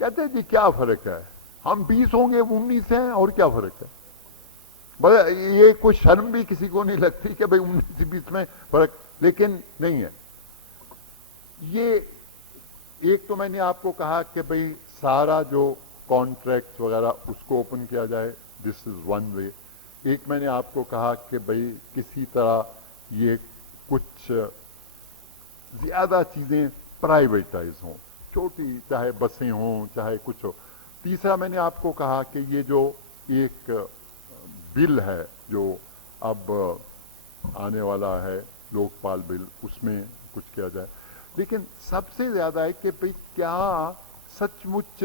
कहते जी क्या फर्क है, हम 20 होंगे 19 हैं और क्या फर्क है। बस ये कोई शर्म भी किसी को नहीं लगती कि भाई 19-20 में फर्क, लेकिन नहीं है। ये एक तो मैंने आपको कहा कि भाई सारा जो कॉन्ट्रैक्ट वगैरह उसको ओपन किया जाए, दिस इज वन वे। एक मैंने आपको कहा कि भाई किसी तरह ये कुछ ज्यादा चीजें प्राइवेटाइज हों, छोटी चाहे बसें हों चाहे कुछ हो। तीसरा मैंने आपको कहा कि ये जो एक बिल है जो अब आने वाला है, लोकपाल बिल, उसमें कुछ किया जाए। लेकिन सबसे ज्यादा है कि भाई क्या सचमुच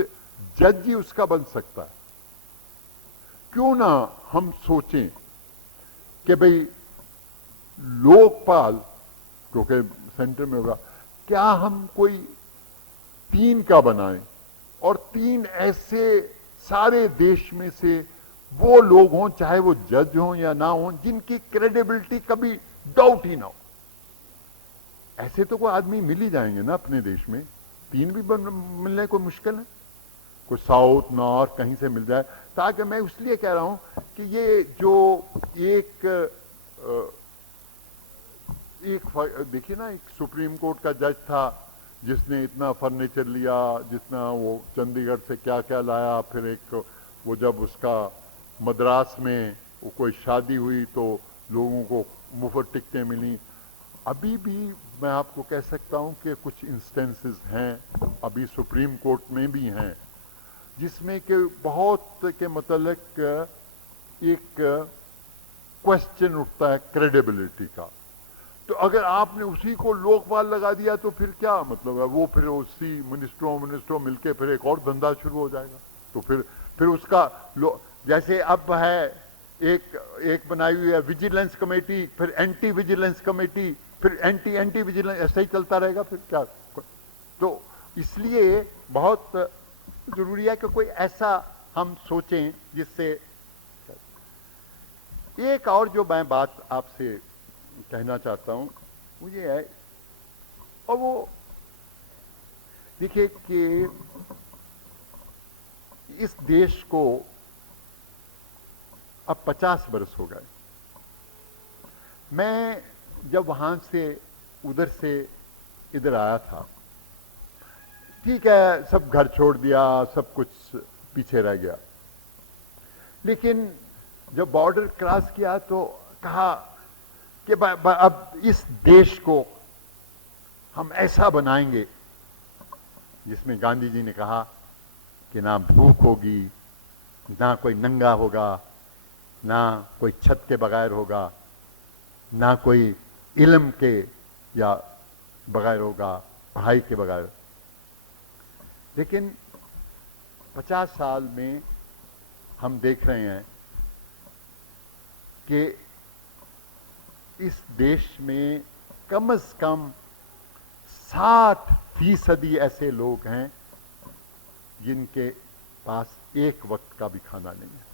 जज ही उसका बन सकता है। क्यों ना हम सोचें कि भाई लोकपाल, क्योंकि सेंटर में होगा, क्या हम कोई 3 का बनाएं और 3 ऐसे सारे देश में से वो लोग हों, चाहे वो जज हों या ना हों, जिनकी क्रेडिबिलिटी कभी डाउट ही ना हो। ऐसे तो कोई आदमी मिल ही जाएंगे ना अपने देश में, 3 भी मिलने कोई मुश्किल है, कोई साउथ नॉर्थ कहीं से मिल जाए। ताकि मैं इसलिए कह रहा हूं कि ये जो एक देखिए ना, एक सुप्रीम कोर्ट का जज था जिसने इतना फर्नीचर लिया, जितना वो चंडीगढ़ से क्या क्या लाया, फिर एक वो जब उसका मद्रास में वो कोई शादी हुई तो लोगों को मुफ्त टिकटें मिली। अभी भी मैं आपको कह सकता हूं कि कुछ इंस्टेंसेस हैं, अभी सुप्रीम कोर्ट में भी हैं, जिसमें कि बहुत के मतलब एक क्वेश्चन उठता है क्रेडिबिलिटी का। तो अगर आपने उसी को लोकपाल लगा दिया तो फिर क्या मतलब है, वो फिर उसी मिनिस्टरों मिलके फिर एक और धंधा शुरू हो जाएगा। तो फिर उसका जैसे अब है एक बनाई हुई है विजिलेंस कमेटी, फिर एंटी विजिलेंस कमेटी, फिर एंटी विजिलेंस, ऐसा ही चलता रहेगा फिर क्या। तो इसलिए बहुत जरूरी है कि कोई ऐसा हम सोचें जिससे। एक और जो मैं बात आपसे कहना चाहता हूं वो ये है, और वो देखिए कि इस देश को अब 50 बरस हो गए। मैं जब वहां से उधर से इधर आया था, ठीक है सब घर छोड़ दिया, सब कुछ पीछे रह गया, लेकिन जब बॉर्डर क्रॉस किया तो कहा कि अब इस देश को हम ऐसा बनाएंगे जिसमें गांधी जी ने कहा कि ना भूख होगी, ना कोई नंगा होगा, ना कोई छत के बगैर होगा, ना कोई इल्म के या बगैर होगा, पढ़ाई के बगैर। लेकिन 50 साल में हम देख रहे हैं कि इस देश में कम से कम 60% ऐसे लोग हैं जिनके पास एक वक्त का भी खाना नहीं है,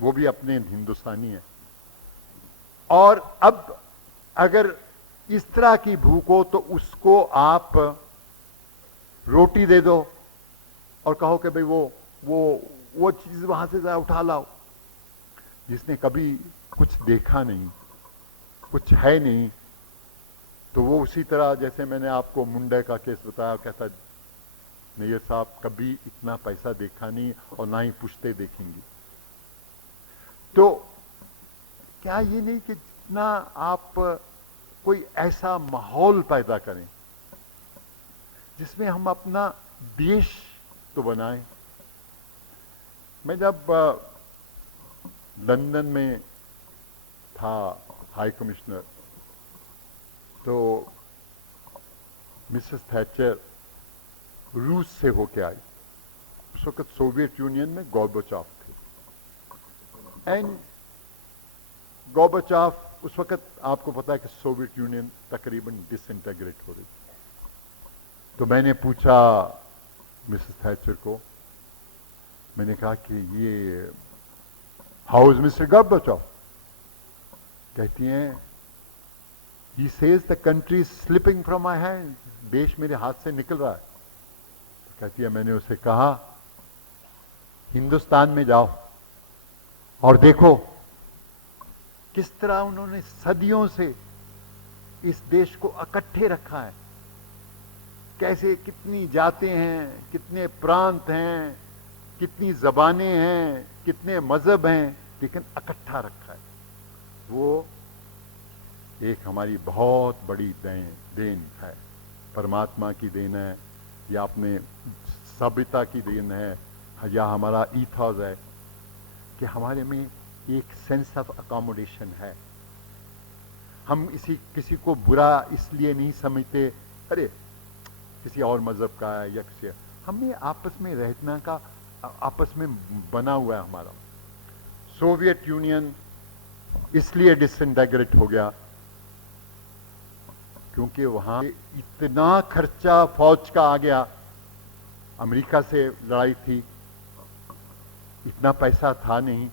वो भी अपने हिंदुस्तानी हैं। और अब अगर इस तरह की भूख हो तो उसको आप रोटी दे दो और कहो कि भाई वो चीज वहां से जरा उठा लाओ। जिसने कभी कुछ देखा नहीं, कुछ है नहीं, तो वो उसी तरह जैसे मैंने आपको मुंडे का केस बताया, कहता नैयर साहब कभी इतना पैसा देखा नहीं और ना ही पुश्ते देखेंगी। तो क्या ये नहीं कि जितना आप कोई ऐसा माहौल पैदा करें जिसमें हम अपना देश तो बनाएं। मैं जब लंदन में था हाई कमिश्नर, तो मिसेस थैचर रूस से होके आई। उस वक्त सोवियत यूनियन में गोर्बाचोव थे एंड गोर्बाचोव उस वक्त आपको पता है कि सोवियत यूनियन तकरीबन डिसइंटीग्रेट हो रही थी। तो मैंने पूछा मिसेस थैचर को, मैंने कहा कि ये हाउ इज मिस्टर गोर्बाचोव? कहती हैं he says the country is slipping from my hand, देश मेरे हाथ से निकल रहा है। तो कहती है मैंने उसे कहा हिंदुस्तान में जाओ और देखो किस तरह उन्होंने सदियों से इस देश को इकट्ठे रखा है, कैसे कितनी जातें हैं, कितने प्रांत हैं, कितनी जबानें हैं, कितने मजहब हैं, लेकिन इकट्ठा रखा है। वो एक हमारी बहुत बड़ी देन है, परमात्मा की देन है, या अपने सभ्यता की देन है, या हमारा ईथॉस है कि हमारे में एक सेंस ऑफ अकोमोडेशन है। हम किसी को बुरा इसलिए नहीं समझते, अरे किसी और मजहब का है या किसी, हमें आपस में रहना का आपस में बना हुआ है हमारा। सोवियत यूनियन इसलिए डिसइंटीग्रेट हो गया क्योंकि वहां इतना खर्चा फौज का आ गया, अमेरिका से लड़ाई थी, इतना पैसा था नहीं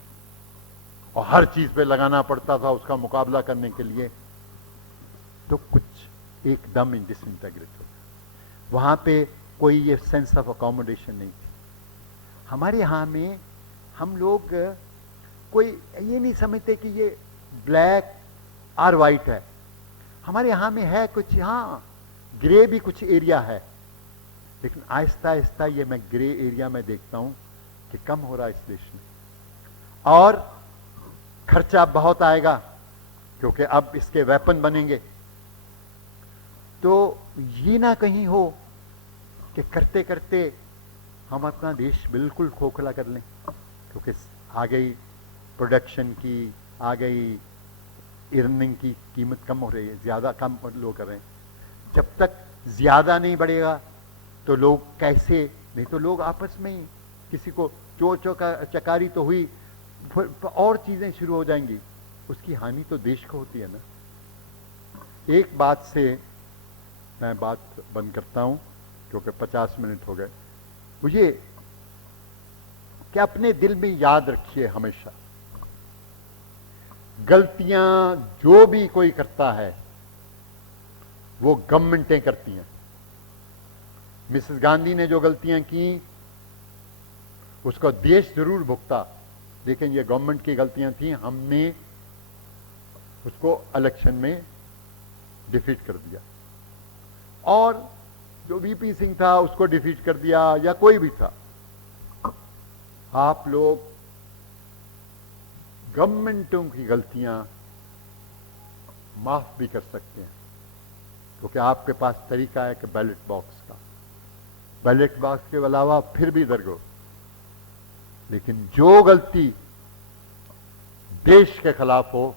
और हर चीज पे लगाना पड़ता था उसका मुकाबला करने के लिए, तो कुछ एकदम डिसइंटीग्रेट हो गया। वहां पे कोई ये सेंस ऑफ अकोमोडेशन नहीं थी। हमारे यहाँ में हम लोग कोई ये नहीं समझते कि ये ब्लैक और वाइट है। हमारे यहाँ में है कुछ, हाँ ग्रे भी कुछ एरिया है, लेकिन आहिस्ता आहिस्ता ये मैं ग्रे एरिया में देखता हूँ कि कम हो रहा है इस देश में। और खर्चा बहुत आएगा क्योंकि अब इसके वेपन बनेंगे। तो ये ना कहीं हो कि करते करते हम अपना देश बिल्कुल खोखला कर लें, क्योंकि आ गई प्रोडक्शन की, आ गई अर्निंग की कीमत कम हो रही है, ज़्यादा कम लोग कर रहे हैं। जब तक ज़्यादा नहीं बढ़ेगा तो लोग कैसे, नहीं तो लोग आपस में ही किसी को चकारी तो हुई, और चीज़ें शुरू हो जाएंगी, उसकी हानि तो देश को होती है ना। एक बात से मैं बात बंद करता हूँ क्योंकि 50 मिनट हो गए। मुझे कि अपने दिल में याद रखिए हमेशा, गलतियां जो भी कोई करता है वो गवर्नमेंटें करती हैं। मिसेस गांधी ने जो गलतियां की उसका देश जरूर भुगता, लेकिन ये गवर्नमेंट की गलतियां थी, हमने उसको इलेक्शन में डिफीट कर दिया। और जो वीपी सिंह था उसको डिफीट कर दिया, या कोई भी था। आप लोग गवर्नमेंटों की गलतियां माफ भी कर सकते हैं, क्योंकि आपके पास तरीका है कि बैलेट बॉक्स का, बैलेट बॉक्स के अलावा फिर भी दरगो। लेकिन जो गलती देश के खिलाफ हो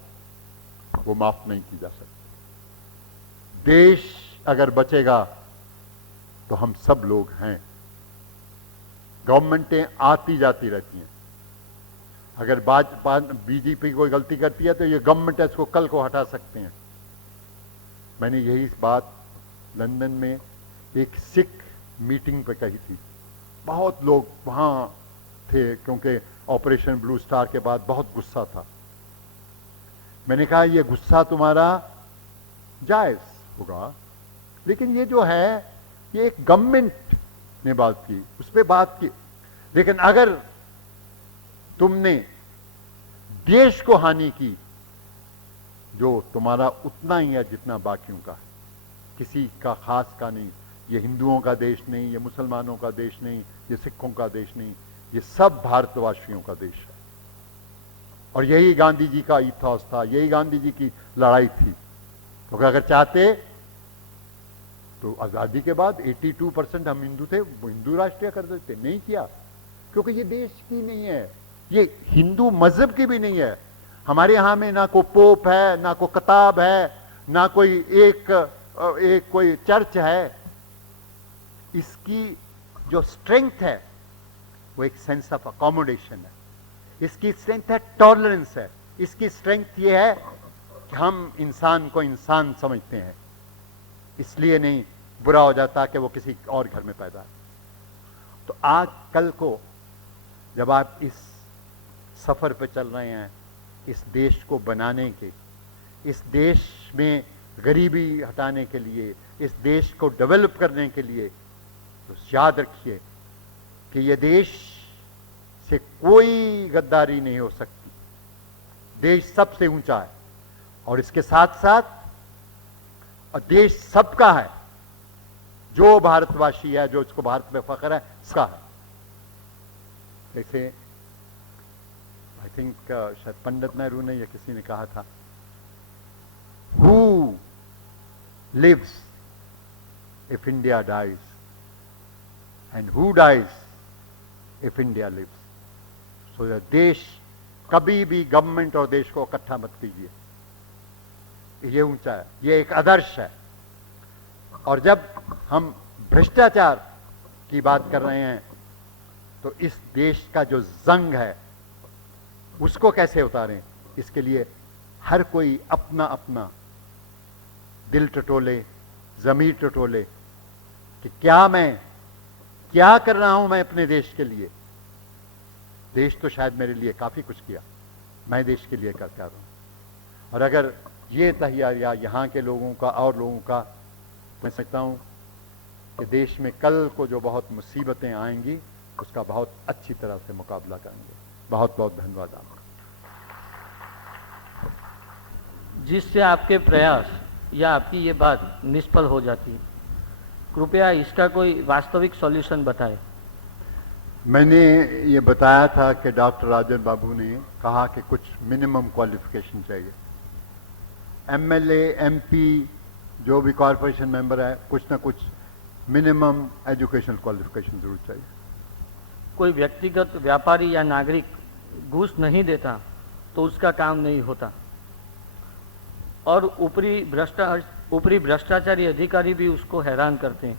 वो माफ नहीं की जा सकती। देश अगर बचेगा तो हम सब लोग हैं। गवर्नमेंटें आती जाती रहती हैं। अगर बीजेपी कोई गलती करती है तो ये गवर्नमेंट है, इसको कल को हटा सकते हैं। मैंने यही बात लंदन में एक सिख मीटिंग पे कही थी। बहुत लोग वहां थे क्योंकि ऑपरेशन ब्लू स्टार के बाद बहुत गुस्सा था। मैंने कहा ये गुस्सा तुम्हारा जायज होगा, लेकिन ये जो है ये एक गवर्नमेंट ने बात की, उस पर बात की। लेकिन अगर तुमने देश को हानि की, जो तुम्हारा उतना ही है जितना बाकियों का है, किसी का खास का नहीं, ये हिंदुओं का देश नहीं, ये मुसलमानों का देश नहीं, ये सिखों का देश नहीं, ये सब भारतवासियों का देश है। और यही गांधी जी का इथॉस था, यही गांधी जी की लड़ाई थी। क्योंकि अगर चाहते तो आज़ादी के बाद 82% हम हिंदू थे, वो हिंदू राष्ट्रीय कर देते, नहीं किया, क्योंकि ये देश की नहीं है, ये हिंदू मजहब की भी नहीं है। हमारे यहाँ में ना कोई पोप है, ना कोई किताब है, ना कोई एक कोई चर्च है। इसकी जो स्ट्रेंथ है वो एक सेंस ऑफ अकोमोडेशन है, इसकी स्ट्रेंथ है टॉलरेंस है, इसकी स्ट्रेंथ ये है कि हम इंसान को इंसान समझते हैं, इसलिए नहीं बुरा हो जाता कि वो किसी और घर में पैदा है। तो आज कल को जब आप इस सफर पे चल रहे हैं, इस देश को बनाने के, इस देश में गरीबी हटाने के लिए, इस देश को डेवलप करने के लिए, तो याद रखिए कि ये देश से कोई गद्दारी नहीं हो सकती। देश सबसे ऊंचा है और इसके साथ साथ और देश सबका है। जो भारतवासी है, जो इसको भारत में फख्र है, इसका है। जैसे आई थिंक शायद पंडित नेहरू ने या किसी ने कहा था, who lives if India dies and who dies if India lives. So ये देश कभी भी गवर्नमेंट और देश को इकट्ठा मत कीजिए, ये ऊंचा है, ये एक आदर्श है। और जब हम भ्रष्टाचार की बात कर रहे हैं तो इस देश का जो जंग है उसको कैसे उतारें, इसके लिए हर कोई अपना अपना दिल टटोले, जमीर टटोले कि क्या कर रहा हूं मैं अपने देश के लिए। देश तो शायद मेरे लिए काफी कुछ किया, मैं देश के लिए क्या कर रहा हूं। और अगर ये तैयारियां यहाँ के लोगों का और लोगों का, मैं समझता हूं कि देश में कल को जो बहुत मुसीबतें आएंगी उसका बहुत अच्छी तरह से मुकाबला करेंगे। बहुत बहुत धन्यवाद आपका। जिससे आपके प्रयास या आपकी ये बात निष्फल हो जाती है, कृपया इसका कोई वास्तविक सॉल्यूशन बताएं। मैंने ये बताया था कि डॉक्टर राजन बाबू ने कहा कि कुछ मिनिमम क्वालिफिकेशन चाहिए। एमएलए, एमपी, जो भी कॉरपोरेशन मेंबर है, कुछ ना कुछ मिनिमम एजुकेशनल क्वालिफिकेशन जरूर चाहिए। कोई व्यक्तिगत व्यापारी या नागरिक घूस नहीं देता तो उसका काम नहीं होता, और ऊपरी भ्रष्टाचारी अधिकारी भी उसको हैरान करते हैं।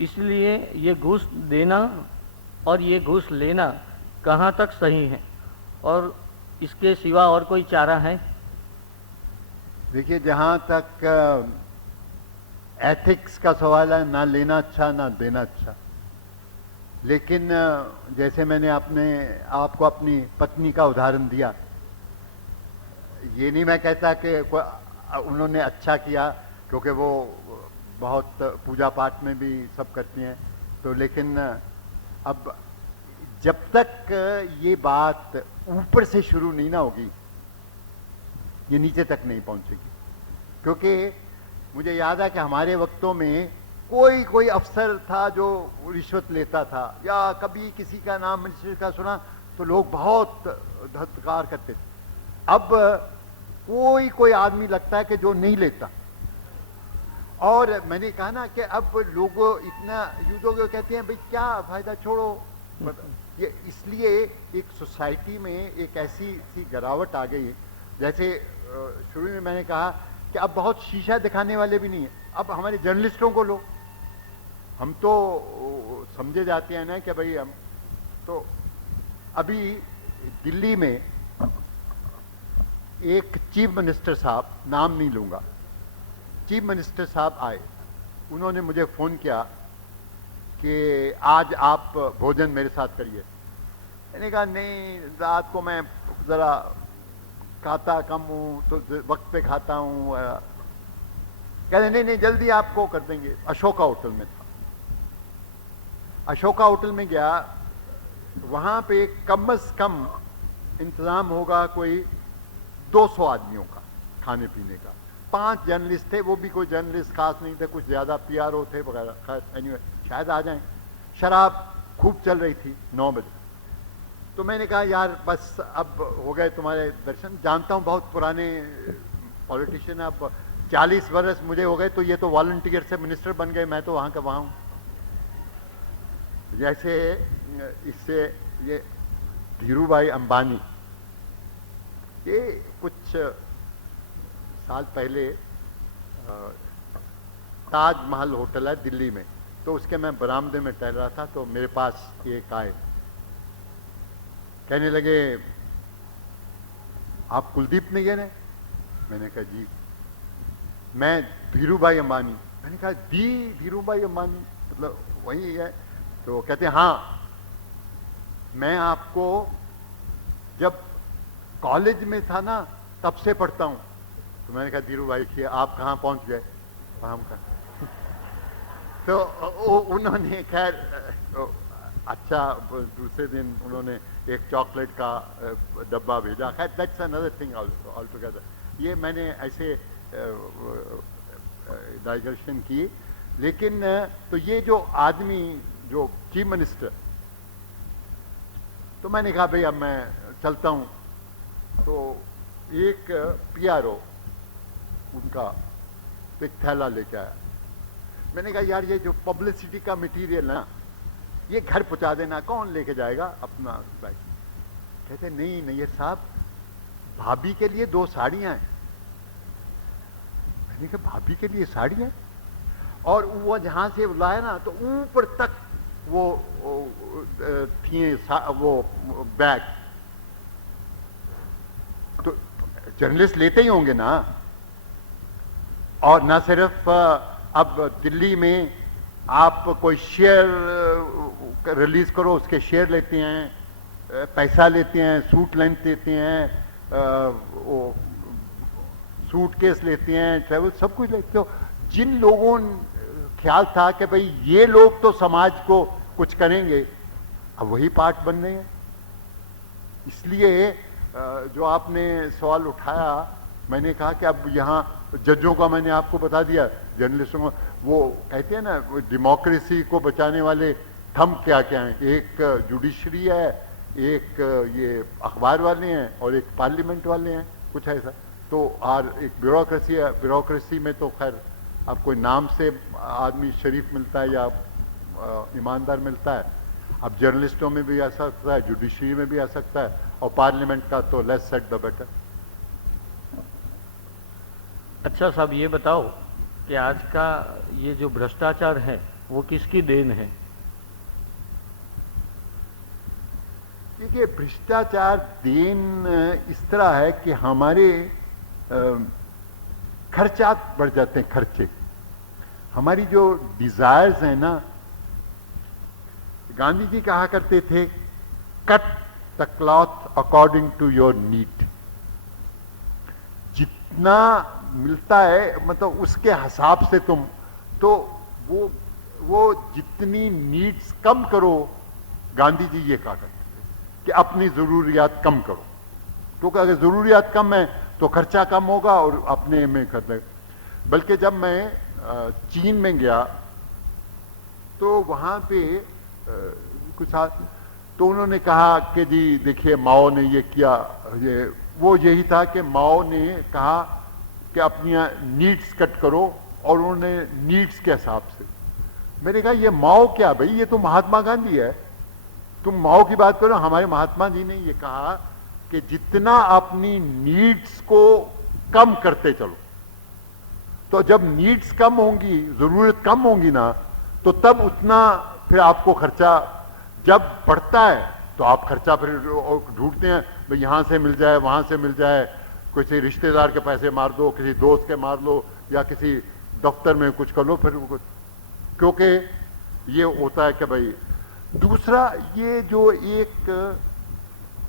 इसलिए ये घूस देना और ये घूस लेना कहाँ तक सही है, और इसके सिवा और कोई चारा है? देखिए, जहाँ तक एथिक्स का सवाल है, ना लेना अच्छा ना देना अच्छा। लेकिन जैसे मैंने आपको अपनी पत्नी का उदाहरण दिया, ये नहीं मैं कहता कि उन्होंने अच्छा किया, क्योंकि वो बहुत पूजा पाठ में भी सब करती हैं, तो लेकिन अब जब तक ये बात ऊपर से शुरू नहीं ना होगी, ये नीचे तक नहीं पहुंचेगी। क्योंकि मुझे याद है कि हमारे वक्तों में कोई अफसर था जो रिश्वत लेता था, या कभी किसी का नाम मिनिस्टर का सुना तो लोग बहुत धत्कार करते थे। अब कोई आदमी लगता है कि जो नहीं लेता। और मैंने कहा ना कि अब लोग इतना युद्धों कहते हैं, भाई क्या फायदा, छोड़ो। ये इसलिए एक सोसाइटी में एक ऐसी सी गिरावट आ गई। जैसे शुरू में मैंने कहा कि अब बहुत शीशा दिखाने वाले भी नहीं है। अब हमारे जर्नलिस्टों को लो, हम तो समझे जाते हैं ना कि भाई हम तो। अभी दिल्ली में एक चीफ मिनिस्टर साहब, नाम नहीं लूंगा, चीफ मिनिस्टर साहब आए, उन्होंने मुझे फ़ोन किया कि आज आप भोजन मेरे साथ करिए। मैंने कहा नहीं, रात को मैं ज़रा खाता कम हूँ, तो वक्त पे खाता हूँ। कहते नहीं जल्दी आपको कर देंगे। अशोका होटल में था, अशोका होटल में गया, वहाँ पे कम से कम इंतज़ाम होगा कोई 200 आदमियों का खाने पीने का, 5 जर्नलिस्ट थे, वो भी कोई जर्नलिस्ट खास नहीं थे, कुछ ज़्यादा पीआरओ थे वगैरह। खैर एनीवे शायद आ जाएं। शराब खूब चल रही थी 9 बजे। तो मैंने कहा यार बस अब हो गए तुम्हारे दर्शन। जानता हूँ बहुत पुराने पॉलिटिशियन, अब 40 वर्ष मुझे हो गए, तो ये तो वॉलंटियर से मिनिस्टर बन गए, मैं तो वहाँ का वहाँ हूँ। जैसे इससे ये धीरूभाई अंबानी, ये कुछ साल पहले ताजमहल होटल है दिल्ली में, तो उसके मैं बरामदे में टहल रहा था, तो मेरे पास एक आए, कहने लगे आप कुलदीप नैयर हैं? मैंने कहा जी। मैं धीरूभाई अंबानी। मैंने कहा धीरूभाई अंबानी मतलब वही है? तो कहते हैं हाँ, मैं आपको जब कॉलेज में था ना तब से पढ़ता हूँ। तो मैंने कहा धीरूभाई कि आप कहाँ पहुँच गए? हम कहा तो उन्होंने खैर अच्छा, दूसरे दिन उन्होंने एक चॉकलेट का डब्बा भेजा। खैर that's another thing all together. ये मैंने ऐसे डाइग्रेशन की। लेकिन तो ये जो आदमी जो चीफ मिनिस्टर, तो मैंने कहा भाई अब मैं चलता हूँ। तो एक पीआरओ उनका एक थैला लेके आया। मैंने कहा यार ये जो पब्लिसिटी का मटेरियल ना, ये घर पहुंचा देना, कौन लेके जाएगा अपना बाइक? कहते नहीं नैयर साहब, भाभी के लिए 2 साड़ियां हैं। मैंने कहा भाभी के लिए साड़ियां? और वो जहां से लाया ना तो ऊपर तक वो थी वो बैग। तो जर्नलिस्ट लेते ही होंगे ना। और ना सिर्फ अब दिल्ली में आप कोई शेयर रिलीज करो, उसके शेयर लेते हैं, पैसा लेते हैं, सूट लेंथ देते हैं, वो सूटकेस लेते हैं, ट्रैवल सब कुछ लेते हो। जिन लोगों ख्याल था कि भाई ये लोग तो समाज को कुछ करेंगे, अब वही पार्ट बन रहे हैं। इसलिए जो आपने सवाल उठाया, मैंने कहा कि अब यहाँ जजों का मैंने आपको बता दिया, जर्नलिस्टों को वो कहते हैं ना डेमोक्रेसी को बचाने वाले थंब क्या क्या हैं। एक जुडिशरी है, एक ये अखबार वाले हैं और एक पार्लियामेंट वाले हैं, कुछ ऐसा। तो और एक ब्यूरोक्रेसी है। ब्यूरोक्रेसी में तो खैर अब कोई नाम से आदमी शरीफ मिलता है या ईमानदार मिलता है। अब जर्नलिस्टों में भी आ सकता है, जुडिशरी में भी आ सकता है, और पार्लियामेंट का तो लेस सेड द बेटर। अच्छा साहब, ये बताओ कि आज का ये जो भ्रष्टाचार है वो किसकी देन है? देखिए भ्रष्टाचार देन इस तरह है कि हमारे खर्चात बढ़ जाते हैं। खर्चे हमारी जो डिजायर्स हैं ना, गांधी जी कहा करते थे cut the cloth according to your need. जितना मिलता है मतलब उसके हिसाब से तुम तो वो जितनी नीड्स कम करो, गांधी जी ये कहा करते थे कि अपनी जरूरियात कम करो। क्योंकि अगर जरूरियात कम है तो खर्चा कम होगा और अपने में कर। बल्कि जब मैं चीन में गया तो वहां पे कुछ तो उन्होंने कहा कि जी देखिए माओ ने ये किया, ये वो यही था कि माओ ने कहा कि अपनी नीड्स कट करो, और उन्होंने नीड्स के हिसाब से। मैंने कहा ये माओ क्या भाई, ये तो महात्मा गांधी है, तुम माओ की बात करो। हमारे महात्मा जी ने ये कहा कि जितना अपनी नीड्स को कम करते चलो, तो जब नीड्स कम होंगी, जरूरत कम होंगी ना, तो तब उतना फिर आपको खर्चा जब बढ़ता है तो आप खर्चा फिर ढूंढते हैं, भाई यहां से मिल जाए, वहां से मिल जाए, किसी रिश्तेदार के पैसे मार दो, किसी दोस्त के मार लो, या किसी दफ्तर में कुछ कर लो, फिर क्योंकि ये होता है कि भाई। दूसरा ये जो एक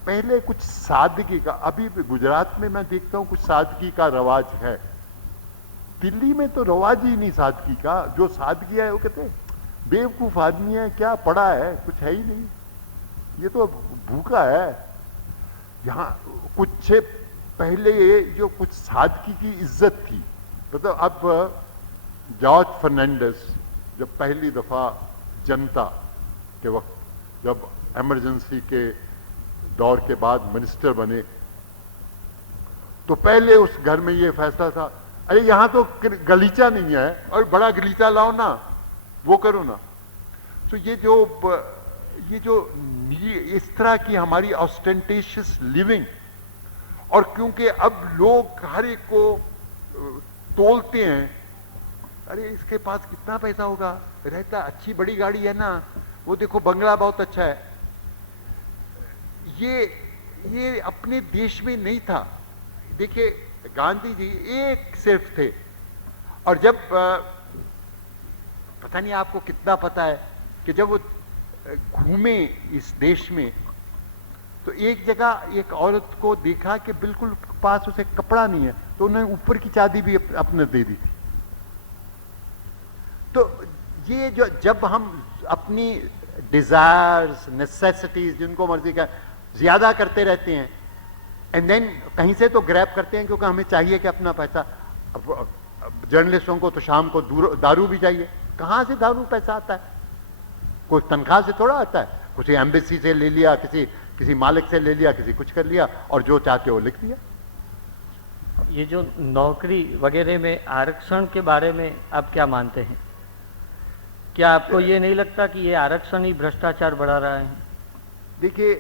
पहले कुछ सादगी का, अभी गुजरात में मैं देखता हूं कुछ सादगी का रवाज है। दिल्ली में तो रवाज ही नहीं सादगी का। जो सादगी है वो कहते हैं बेवकूफ आदमी है, क्या पढ़ा है, कुछ है ही नहीं, ये तो भूखा है। यहां कुछ पहले जो कुछ सादगी की इज्जत थी, तो अब जॉर्ज फर्नांडिस जब पहली दफा जनता के वक्त जब इमरजेंसी के दौर के बाद मिनिस्टर बने, तो पहले उस घर में ये फैसला था, अरे यहां तो गलीचा नहीं है और बड़ा गलीचा लाओ ना, वो करो ना। तो ये जो इस तरह की हमारी ऑस्टेंटेशियस लिविंग, और क्योंकि अब लोग हर एक को तोलते हैं, अरे इसके पास कितना पैसा होगा, रहता अच्छी बड़ी गाड़ी है ना, वो देखो बंगला बहुत अच्छा है, ये अपने देश में नहीं था। देखिए गांधी जी एक सिर्फ थे, और जब पता नहीं आपको कितना पता है कि जब वो घूमे इस देश में, तो एक जगह एक औरत को देखा कि बिल्कुल पास उसे कपड़ा नहीं है, तो उन्होंने ऊपर की चादर भी अपने दे दी। तो ये जो जब हम अपनी डिजायर्स, नेसेसिटीज, जिनको मर्जी का ज्यादा करते रहते हैं, एंड देन कहीं से तो ग्रैब करते हैं क्योंकि हमें चाहिए कि अपना पैसा। जर्नलिस्टों को तो शाम को दारू भी चाहिए, कहां से दारू पैसा आता है? कोई तनख्वाह से थोड़ा आता है, किसी एम्बेसी से ले लिया, किसी मालिक से ले लिया, किसी कुछ कर लिया, और जो चाहते हो लिख दिया। ये जो नौकरी वगैरह में आरक्षण के बारे में आप क्या मानते हैं? क्या आपको ये नहीं लगता कि ये आरक्षण ही भ्रष्टाचार बढ़ा रहा है? देखिए,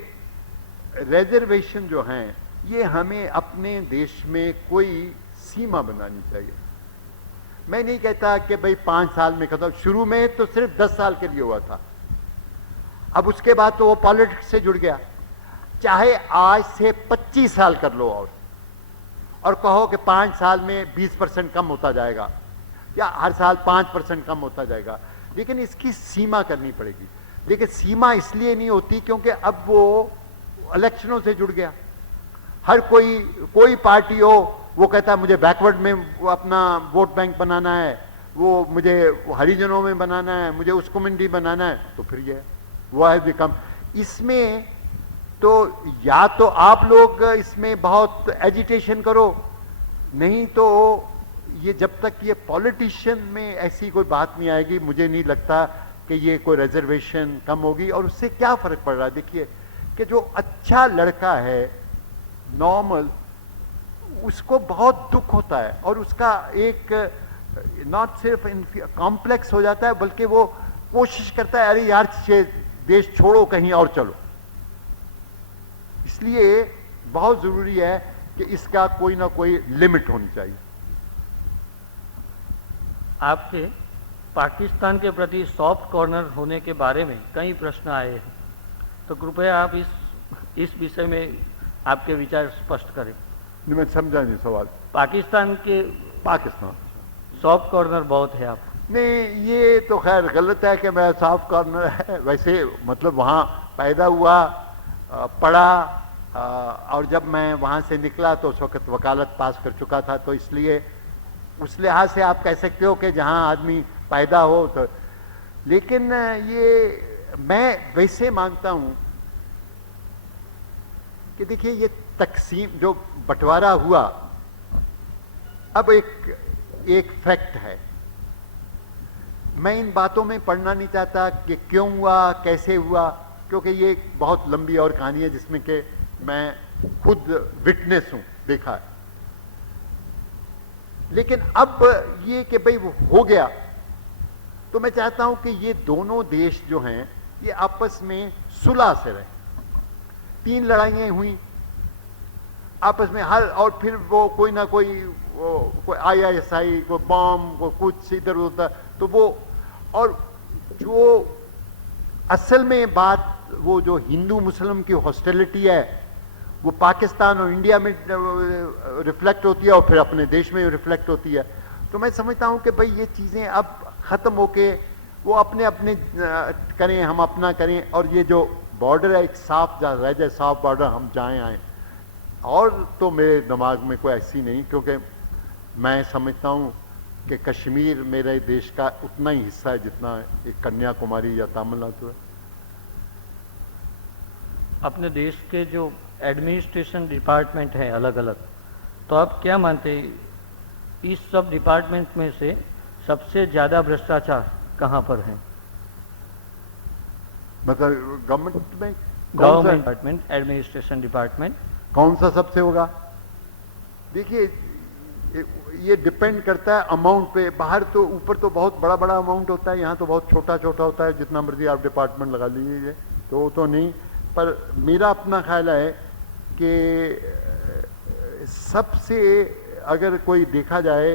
रिजर्वेशन जो हैं, ये हमें अपने देश में कोई सीमा बनानी चाहिए। मैं नहीं कहता कि भाई 5 साल में खत्म, शुरू में तो सिर्फ 10 साल के लिए हुआ था, अब उसके बाद तो वो पॉलिटिक्स से जुड़ गया। चाहे आज से 25 साल कर लो और कहो कि 5 साल में 20% कम होता जाएगा, या हर साल 5% कम होता जाएगा, लेकिन इसकी सीमा करनी पड़ेगी। देखिए, सीमा इसलिए नहीं होती क्योंकि अब वो इलेक्शनों से जुड़ गया। हर कोई पार्टी हो, वो कहता है मुझे बैकवर्ड में वो अपना वोट बैंक बनाना है, वो मुझे हरिजनों में बनाना है, मुझे उस कम्युनिटी बनाना है, तो फिर ये वो है बिकम। इसमें तो या तो आप लोग इसमें बहुत एजिटेशन करो, नहीं तो ये जब तक ये पॉलिटिशियन में ऐसी कोई बात नहीं आएगी, मुझे नहीं लगता कि ये कोई रिजर्वेशन कम होगी। और उससे क्या फर्क पड़ रहा है? देखिए कि जो अच्छा लड़का है नॉर्मल, उसको बहुत दुख होता है, और उसका एक नॉट सिर्फ कॉम्प्लेक्स हो जाता है, बल्कि वो कोशिश करता है, अरे यार देश छोड़ो कहीं और चलो। इसलिए बहुत जरूरी है कि इसका कोई ना कोई लिमिट होनी चाहिए। आपसे पाकिस्तान के प्रति सॉफ्ट कॉर्नर होने के बारे में कई प्रश्न आए हैं, तो कृपया आप इस विषय में आपके विचार स्पष्ट करें। नहीं, मैं समझा नहीं सवाल। पाकिस्तान सॉफ्ट कॉर्नर बहुत है आप? नहीं, ये तो खैर गलत है कि मैं सॉफ्ट कॉर्नर है। वैसे मतलब वहाँ पैदा हुआ, पढ़ा, और जब मैं वहाँ से निकला तो उस वक्त वकालत पास कर चुका था, तो इसलिए उस लिहाज से आप कह सकते हो कि जहाँ आदमी पैदा हो तो। लेकिन ये मैं वैसे मानता हूँ कि देखिए, ये तकसीम जो बंटवारा हुआ, अब एक फैक्ट है। मैं इन बातों में पढ़ना नहीं चाहता कि क्यों हुआ, कैसे हुआ, क्योंकि ये एक बहुत लंबी और कहानी है जिसमें कि मैं खुद विटनेस हूं, देखा है। लेकिन अब ये कि भाई वो हो गया, तो मैं चाहता हूं कि ये दोनों देश जो हैं ये आपस में सुलह से रहे। 3 लड़ाइयां हुई आपस में, हर और फिर वो कोई ना कोई ISI, कोई बॉम्ब, को कुछ इधर उधर, तो वो, और जो असल में बात, वो जो हिंदू मुस्लिम की हॉस्टिलिटी है, वो पाकिस्तान और इंडिया में रिफ्लेक्ट होती है और फिर अपने देश में रिफ्लेक्ट होती है। तो मैं समझता हूं कि भाई ये चीजें अब खत्म होके वो अपने अपने करें, हम अपना करें, और ये जो बॉर्डर है एक साफ रह जाए, साफ बॉर्डर, हम जाएं आए। और तो मेरे दिमाग में कोई ऐसी नहीं, क्योंकि मैं समझता हूं कि कश्मीर मेरे देश का उतना ही हिस्सा है जितना एक कन्याकुमारी या तमिलनाडु है। अपने देश के जो एडमिनिस्ट्रेशन डिपार्टमेंट है अलग अलग, तो आप क्या मानते हैं इस सब डिपार्टमेंट में से सबसे ज़्यादा भ्रष्टाचार कहाँ पर है? मतलब गवर्नमेंट में गवर्नमेंट डिपार्टमेंट, एडमिनिस्ट्रेशन डिपार्टमेंट। कौन सा सबसे होगा? देखिए, ये डिपेंड करता है अमाउंट पे। बाहर तो ऊपर तो बहुत बड़ा बड़ा अमाउंट होता है, यहाँ तो बहुत छोटा छोटा होता है। जितना मर्जी आप डिपार्टमेंट लगा लीजिए तो वो तो नहीं। पर मेरा अपना ख्याल है कि सबसे, अगर कोई देखा जाए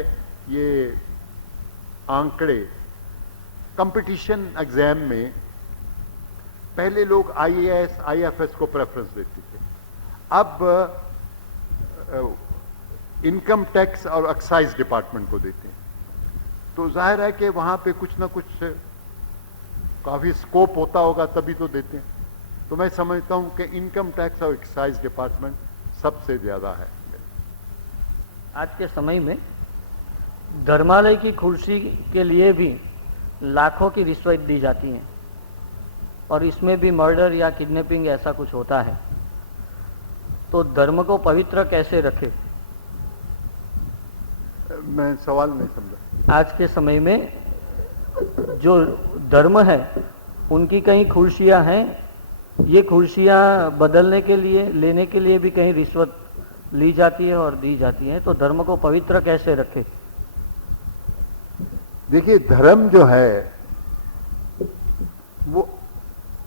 ये आंकड़े, कंपटीशन एग्जाम में पहले लोग आईएएस आईएफएस को प्रेफरेंस देते थे। अब इनकम टैक्स और एक्साइज डिपार्टमेंट को देते हैं। तो जाहिर है कि वहां पे कुछ ना कुछ काफी स्कोप होता होगा, तभी तो देते हैं। तो मैं समझता हूं कि इनकम टैक्स और एक्साइज डिपार्टमेंट सबसे ज्यादा है। आज के समय में धर्मालय की कुर्सी के लिए भी लाखों की रिश्वत दी जाती है और इसमें भी मर्डर या किडनैपिंग ऐसा कुछ होता है। तो धर्म को पवित्र कैसे रखे? मैं सवाल नहीं समझा। आज के समय में जो धर्म है उनकी कहीं कुर्सियां हैं, ये कुर्सियां बदलने के लिए, लेने के लिए भी कहीं रिश्वत ली जाती है और दी जाती है। तो धर्म को पवित्र कैसे रखे? देखिए, धर्म जो है वो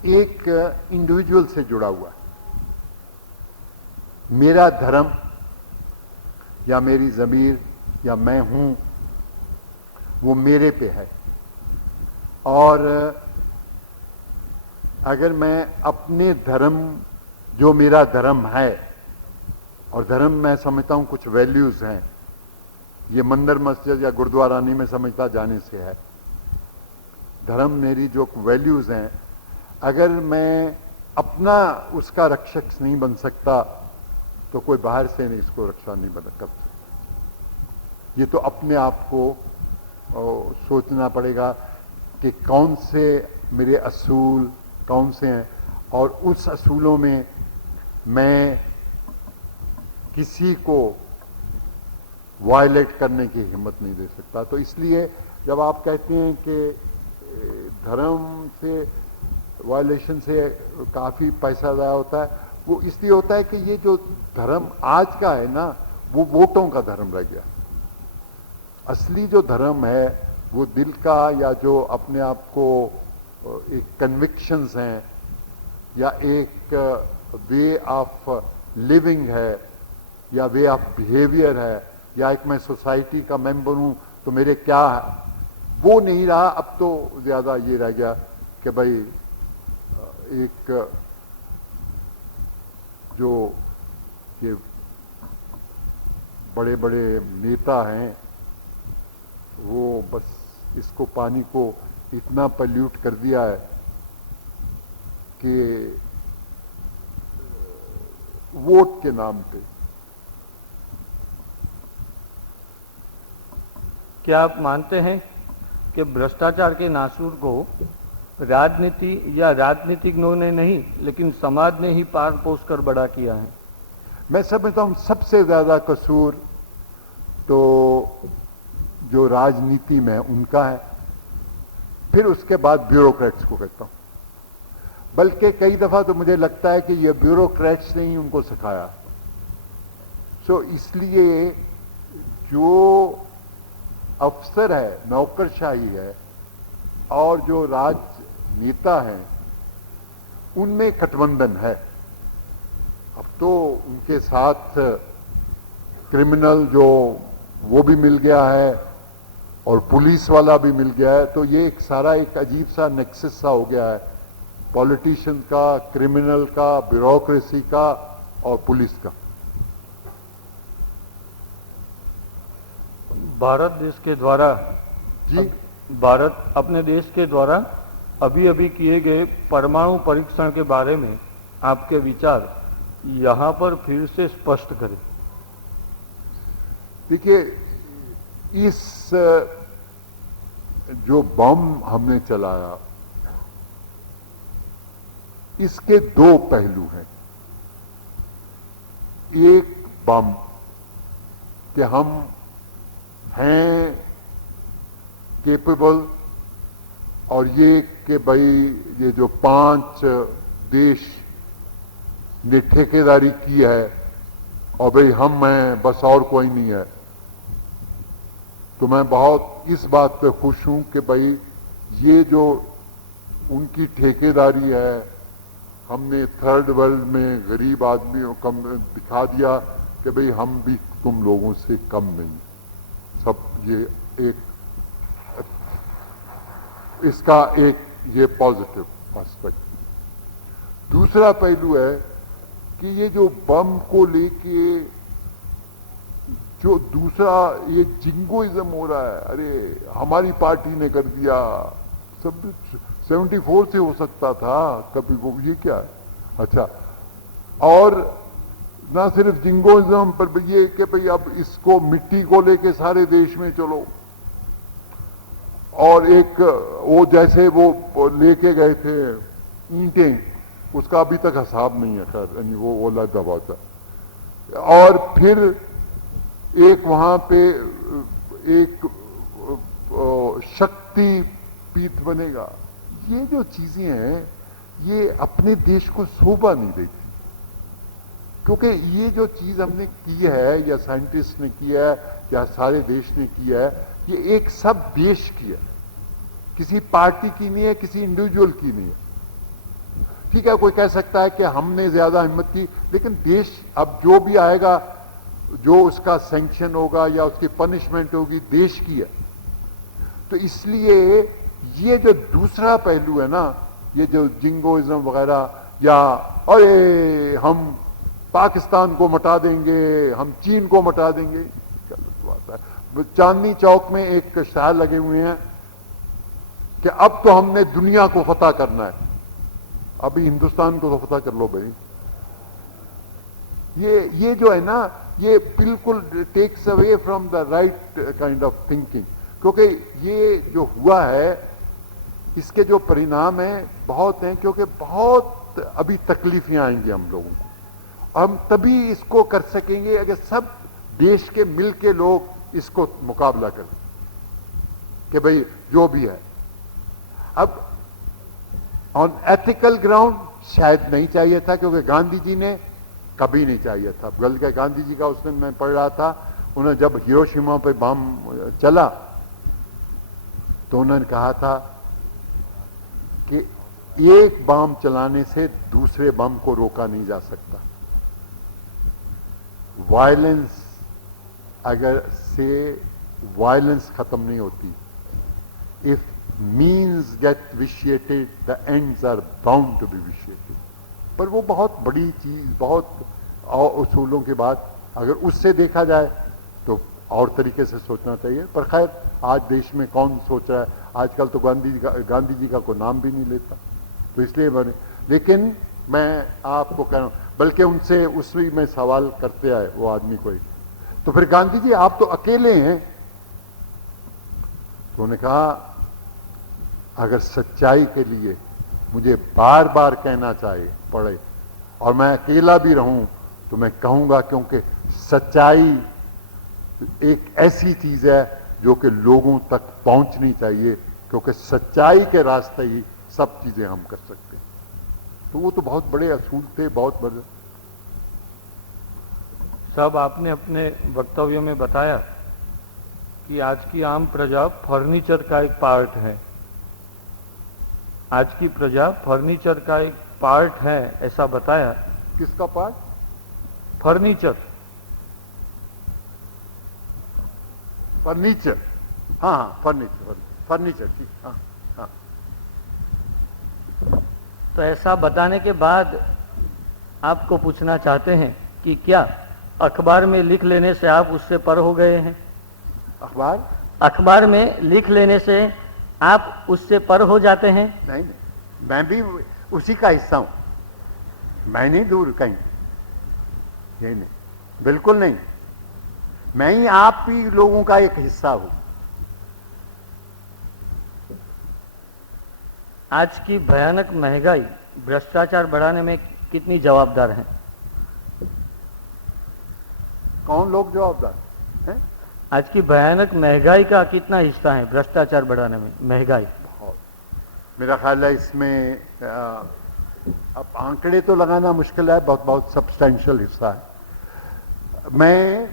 एक इंडिविजुअल से जुड़ा हुआ है। मेरा धर्म या मेरी ज़मीर या मैं हूं, वो मेरे पे है। और अगर मैं अपने धर्म, जो मेरा धर्म है, और धर्म मैं समझता हूं कुछ वैल्यूज हैं, ये मंदिर मस्जिद या गुरुद्वारा नहीं मैं समझता जाने से है। धर्म मेरी जो वैल्यूज हैं, अगर मैं अपना उसका रक्षक नहीं बन सकता तो कोई बाहर से नहीं इसको रक्षा नहीं कर सकता। ये तो अपने आप को सोचना पड़ेगा कि कौन से मेरे असूल कौन से हैं, और उस असूलों में मैं किसी को वायलेट करने की हिम्मत नहीं दे सकता। तो इसलिए जब आप कहते हैं कि धर्म से वायलेशन से काफ़ी पैसा ज़ाया होता है, वो इसलिए होता है कि ये जो धर्म आज का है ना, वो वोटों का धर्म रह गया। असली जो धर्म है वो दिल का, या जो अपने आप को एक कन्विक्शंस हैं, या एक वे ऑफ लिविंग है, या वे ऑफ बिहेवियर है, या एक मैं सोसाइटी का मेंबर हूं तो मेरे क्या है, वो नहीं रहा। अब तो ज़्यादा ये रह गया कि भाई एक जो ये बड़े बड़े नेता हैं वो बस इसको, पानी को इतना पल्यूट कर दिया है कि वोट के नाम पे। क्या आप मानते हैं कि भ्रष्टाचार के नासूर को राजनीति या राजनीतिज्ञों ने नहीं, लेकिन समाज ने ही पार पोस कर बड़ा किया है? मैं समझता हूं सबसे ज्यादा कसूर तो जो राजनीति में उनका है, फिर उसके बाद ब्यूरोक्रेट्स को कहता हूं। बल्कि कई दफा तो मुझे लगता है कि ये ब्यूरोक्रेट्स ने ही उनको सिखाया। सो इसलिए जो अफसर है, नौकरशाही है, और जो राजनेता हैं, उनमें गठबंधन है। अब तो उनके साथ क्रिमिनल जो वो भी मिल गया है और पुलिस वाला भी मिल गया है। तो ये एक सारा एक अजीब सा नेक्सस सा हो गया है, पॉलिटिशियन का, क्रिमिनल का, ब्यूरोक्रेसी का और पुलिस का। भारत देश के द्वारा जी, भारत अपने देश के द्वारा अभी अभी किए गए परमाणु परीक्षण के बारे में आपके विचार यहाँ पर फिर से स्पष्ट करें। देखिए, इस जो बम हमने चलाया, इसके दो पहलू हैं। एक बम कि हम हैं केपेबल, और ये कि भाई ये जो 5 देश ने ठेकेदारी की है और भाई हम हैं बस और कोई नहीं है, तो मैं बहुत इस बात पे खुश हूं कि भाई ये जो उनकी ठेकेदारी है, हमने थर्ड वर्ल्ड में गरीब आदमियों को दिखा दिया कि भाई हम भी तुम लोगों से कम नहीं। सब ये एक इसका एक ये पॉजिटिव एस्पेक्ट। दूसरा पहलू है कि ये जो बम को लेके जो दूसरा ये जिंगोइज्म हो रहा है, अरे हमारी पार्टी ने कर दिया, सब 74 से हो सकता था कभी को, ये क्या है? अच्छा, और ना सिर्फ जिंगोइज्म पर ये कि भाई अब इसको मिट्टी को लेके सारे देश में चलो, और एक वो जैसे वो लेके गए थे ईंटें, उसका अभी तक हिसाब नहीं है, खैर यानी वो अलग बात है। और फिर एक वहां पे एक शक्ति पीठ बनेगा। ये जो चीजें हैं ये अपने देश को शोभा नहीं देती, क्योंकि ये जो चीज हमने की है या साइंटिस्ट ने किया है या सारे देश ने किया है, ये एक सब देश की है, किसी पार्टी की नहीं है, किसी इंडिविजुअल की नहीं है। ठीक है, कोई कह सकता है कि हमने ज्यादा हिम्मत की, लेकिन देश अब जो भी आएगा, जो उसका सैंक्शन होगा या उसकी पनिशमेंट होगी, देश की है। तो इसलिए ये जो दूसरा पहलू है ना, ये जो जिंगोइज्म वगैरह, या अरे हम पाकिस्तान को मिटा देंगे, हम चीन को मिटा देंगे, गलत बात है। चांदनी चौक में एक शायर लगे हुए हैं कि अब तो हमने दुनिया को फतह करना है, अभी हिंदुस्तान को तो फतह कर लो भाई। ये जो है ना, ये बिल्कुल takes away from the right kind of thinking, क्योंकि ये जो हुआ है इसके जो परिणाम हैं बहुत हैं, क्योंकि बहुत अभी तकलीफें आएंगी हम लोगों को। हम तभी इसको कर सकेंगे अगर सब देश के मिल के लोग इसको मुकाबला करें कि भाई जो भी है। अब ऑन एथिकल ग्राउंड शायद नहीं चाहिए था, क्योंकि गांधी जी ने कभी नहीं चाहिए था। बल्कि गांधी जी का उस दिन मैं पढ़ रहा था, उन्होंने जब हिरोशिमा पे बम चला तो उन्होंने कहा था कि एक बम चलाने से दूसरे बम को रोका नहीं जा सकता। वायलेंस अगर से वायलेंस खत्म नहीं होती, if means get vitiated the ends are bound to be vitiated. पर वो बहुत बड़ी चीज, बहुत उसूलों के बाद अगर उससे देखा जाए तो और तरीके से सोचना चाहिए। पर खैर आज देश में कौन सोच रहा है, आजकल तो गांधी जी का कोई नाम भी नहीं लेता, तो इसलिए बने। लेकिन मैं आपको कह रहा हूं, बल्कि उनसे उसमें मैं सवाल करते आए वो आदमी को, तो फिर गांधी जी आप तो अकेले हैं। तो उन्होंने कहा अगर सच्चाई के लिए मुझे बार बार कहना चाहिए पड़े और मैं अकेला भी रहूं तो मैं कहूंगा, क्योंकि सच्चाई एक ऐसी चीज है जो कि लोगों तक पहुंचनी चाहिए, क्योंकि सच्चाई के रास्ते ही सब चीजें हम कर सकते हैं। तो वो तो बहुत बड़े असूल थे, बहुत बड़े। साहब, आपने अपने वक्तव्य में बताया कि आज की आम प्रजा फर्नीचर का एक पार्ट है। आज की प्रजा फर्नीचर का एक पार्ट है, ऐसा बताया। किसका पार्ट? फर्नीचर। फर्नीचर, हाँ फर्नीचर, फर्नीचर ठीक, हाँ हाँ। तो ऐसा बताने के बाद आपको पूछना चाहते हैं कि क्या अखबार में लिख लेने से आप उससे पर हो गए हैं? अखबार में लिख लेने से आप उससे पर हो जाते हैं? नहीं, मैं भी उसी का हिस्सा हूं, मैं नहीं दूर कहीं, यही नहीं, बिल्कुल नहीं। मैं ही आप ही लोगों का एक हिस्सा हूं। आज की भयानक महंगाई भ्रष्टाचार बढ़ाने में कितनी जवाबदार है? कौन लोग जवाबदार हैं? आज की भयानक महंगाई का कितना हिस्सा है भ्रष्टाचार बढ़ाने में? महंगाई मेरा ख्याल है इसमें अब आंकड़े तो लगाना मुश्किल है, बहुत बहुत सब्सटेंशियल हिस्सा है। मैं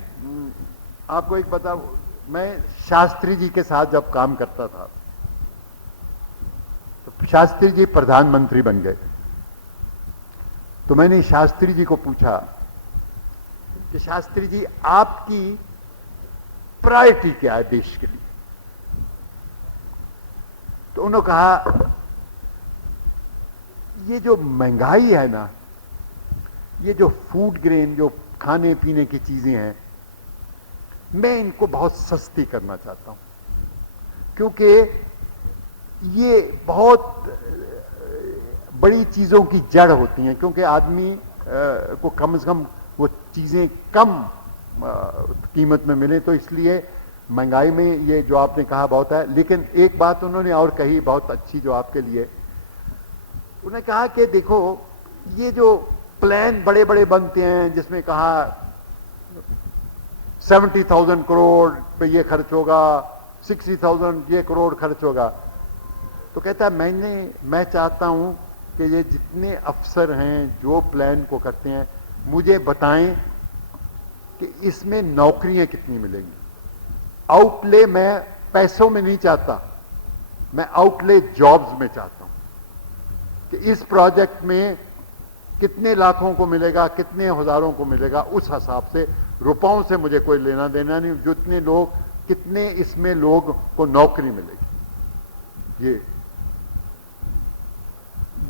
आपको एक बताऊं, मैं शास्त्री जी के साथ जब काम करता था तो शास्त्री जी प्रधानमंत्री बन गए। तो मैंने शास्त्री जी को पूछा कि शास्त्री जी आपकी प्रायोरिटी क्या है देश के लिए? तो उन्होंने कहा ये जो महंगाई है ना, ये जो फूड ग्रेन, जो खाने पीने की चीजें हैं, मैं इनको बहुत सस्ती करना चाहता हूं, क्योंकि ये बहुत बड़ी चीजों की जड़ होती हैं। क्योंकि आदमी को कम से कम वो चीजें कम कीमत में मिले, तो इसलिए महंगाई में ये जो आपने कहा बहुत है। लेकिन एक बात उन्होंने और कही बहुत अच्छी जो आपके लिए, उन्होंने कहा कि देखो ये जो प्लान बड़े बड़े बनते हैं जिसमें कहा 70,000 करोड़ पे ये खर्च होगा, 60,000 ये करोड़ खर्च होगा, तो कहता है मैं चाहता हूं कि ये जितने अफसर हैं जो प्लान को करते हैं मुझे बताएं कि इसमें नौकरियां कितनी मिलेंगी। आउटले मैं पैसों में नहीं चाहता, मैं आउटले जॉब्स में चाहता हूं कि इस प्रोजेक्ट में कितने लाखों को मिलेगा, कितने हजारों को मिलेगा, उस हिसाब से रुपयों से मुझे कोई लेना देना नहीं, जितने लोग, कितने इसमें लोग को नौकरी मिलेगी। ये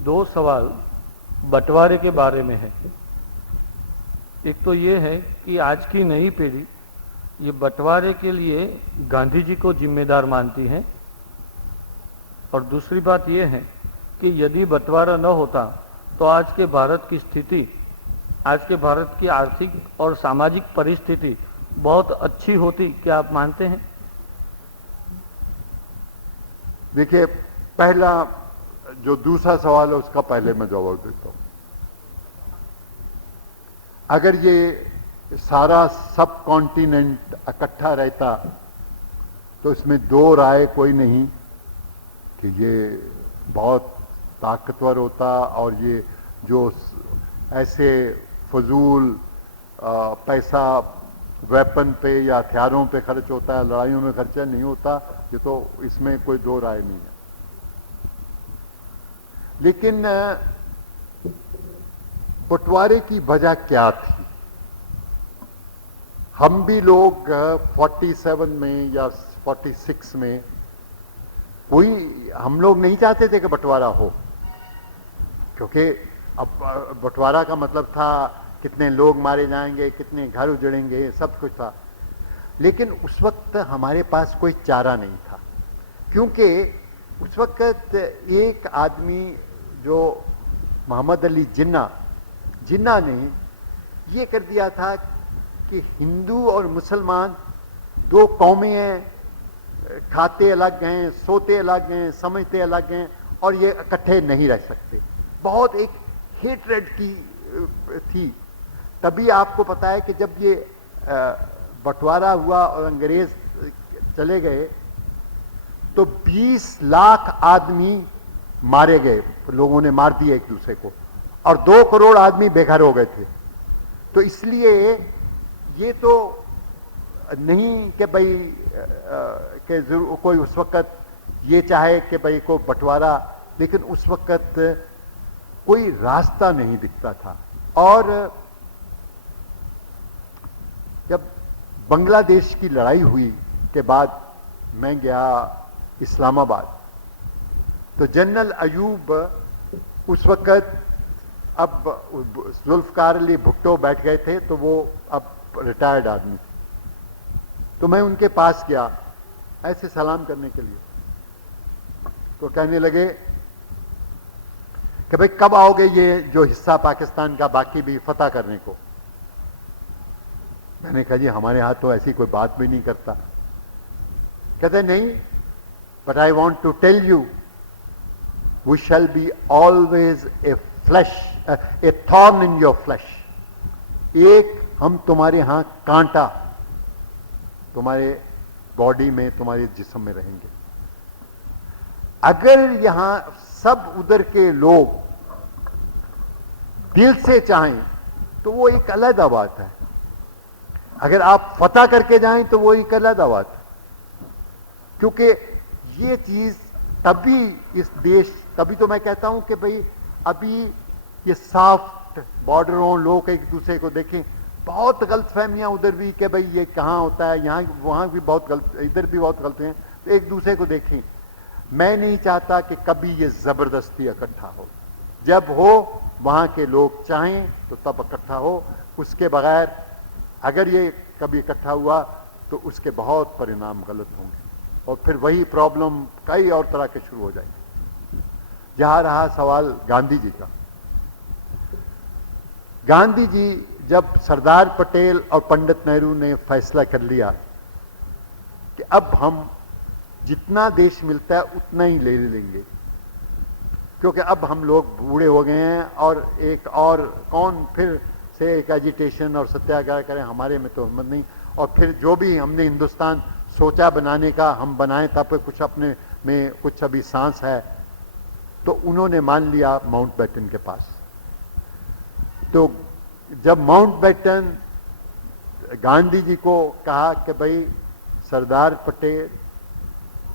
दो सवाल बंटवारे के बारे में है। एक तो ये है कि आज की नई पीढ़ी ये बंटवारे के लिए गांधी जी को जिम्मेदार मानती है, और दूसरी बात ये है कि यदि बंटवारा न होता तो आज के भारत की स्थिति, आज के भारत की आर्थिक और सामाजिक परिस्थिति बहुत अच्छी होती। क्या आप मानते हैं? देखिए, पहला जो दूसरा सवाल है उसका पहले मैं जवाब देता हूं। अगर ये सारा सब कॉन्टिनेंट इकट्ठा रहता तो इसमें दो राय कोई नहीं कि ये बहुत ताकतवर होता, और ये जो ऐसे फजूल पैसा वेपन पे या हथियारों पे खर्च होता है, लड़ाइयों में खर्चा नहीं होता, ये तो इसमें कोई दो राय नहीं है। लेकिन बंटवारे की वजह क्या थी? हम भी लोग 47 में या 46 में हम लोग नहीं चाहते थे कि बंटवारा हो, क्योंकि अब बंटवारा का मतलब था कितने लोग मारे जाएंगे, कितने घर उजड़ेंगे, सब कुछ था। लेकिन उस वक्त हमारे पास कोई चारा नहीं था, क्योंकि उस वक्त एक आदमी जो मोहम्मद अली जिन्ना ने ये कर दिया था कि हिंदू और मुसलमान दो कौमें हैं, खाते अलग हैं, सोते अलग हैं, समझते अलग हैं, और ये इकट्ठे नहीं रह सकते। बहुत एक हेट्रेड की थी। तभी आपको पता है कि जब ये बंटवारा हुआ और अंग्रेज चले गए तो 20 लाख आदमी मारे गए, लोगों ने मार दिए एक दूसरे को, और 2 करोड़ आदमी बेघर हो गए थे। तो इसलिए ये तो नहीं कि भाई कोई उस वक्त ये चाहे कि भाई को बंटवारा, लेकिन उस वक्त कोई रास्ता नहीं दिखता था। और जब बांग्लादेश की लड़ाई हुई के बाद मैं गया इस्लामाबाद, तो जनरल अयूब उस वक्त, अब जुल्फकार अली भुट्टो बैठ गए थे, तो वो अब रिटायर्ड आदमी थे। तो मैं उनके पास गया ऐसे सलाम करने के लिए, तो कहने लगे कि भाई कब आओगे ये जो हिस्सा पाकिस्तान का बाकी भी फतह करने को? मैंने कहा जी हमारे यहाँ तो ऐसी कोई बात भी नहीं करता। कहते नहीं, but I want to tell you we shall be always a thorn in your flesh. एक हम तुम्हारे यहां कांटा, तुम्हारे बॉडी में, तुम्हारे जिस्म में रहेंगे। अगर यहां सब उधर के लोग दिल से चाहें तो वो एक अलग बात है, अगर आप फतह करके जाएं तो वो एक अलग बात है। क्योंकि ये चीज तभी इस देश, तभी तो मैं कहता हूं कि भाई अभी ये सॉफ्ट बॉर्डर हो, लोग एक दूसरे को देखें। बहुत गलतफहमियां उधर भी कि भाई ये कहां होता है, यहां वहां भी बहुत गलत, इधर भी बहुत गलत हैं, तो एक दूसरे को देखें। मैं नहीं चाहता कि कभी ये जबरदस्ती इकट्ठा हो, जब हो वहां के लोग चाहें तो तब इकट्ठा हो, उसके बगैर अगर ये कभी इकट्ठा हुआ तो उसके बहुत परिणाम गलत होंगे और फिर वही प्रॉब्लम कई और तरह के शुरू हो जाएंगे। जहां रहा सवाल गांधी जी का, गांधी जी जब सरदार पटेल और पंडित नेहरू ने फैसला कर लिया कि अब हम जितना देश मिलता है उतना ही ले लेंगे, क्योंकि अब हम लोग बूढ़े हो गए हैं और एक और कौन फिर से एक एजिटेशन और सत्याग्रह करें, हमारे में तो हिम्मत नहीं। और फिर जो भी हमने हिंदुस्तान सोचा बनाने का हम बनाए, तब कुछ अपने में कुछ अभी सांस है, तो उन्होंने मान लिया माउंटबेटन के पास। तो जब माउंटबेटन गांधी जी को कहा कि भाई सरदार पटेल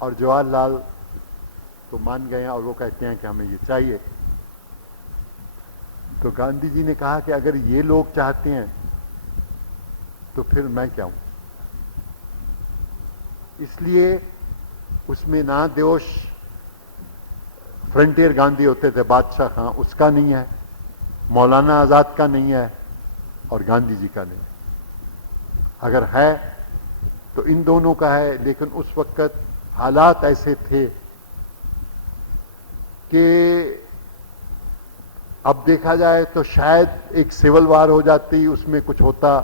और जवाहरलाल तो मान गए और वो कहते हैं कि हमें ये चाहिए, तो गांधी जी ने कहा कि अगर ये लोग चाहते हैं तो फिर मैं क्या हूं। इसलिए उसमें ना दोष फ्रंटियर गांधी होते थे, बादशाह खां, उसका नहीं है, मौलाना आजाद का नहीं है और गांधी जी का नहीं है। अगर है तो इन दोनों का है। लेकिन उस वक्त हालात ऐसे थे कि अब देखा जाए तो शायद एक सिविल वार हो जाती, उसमें कुछ होता,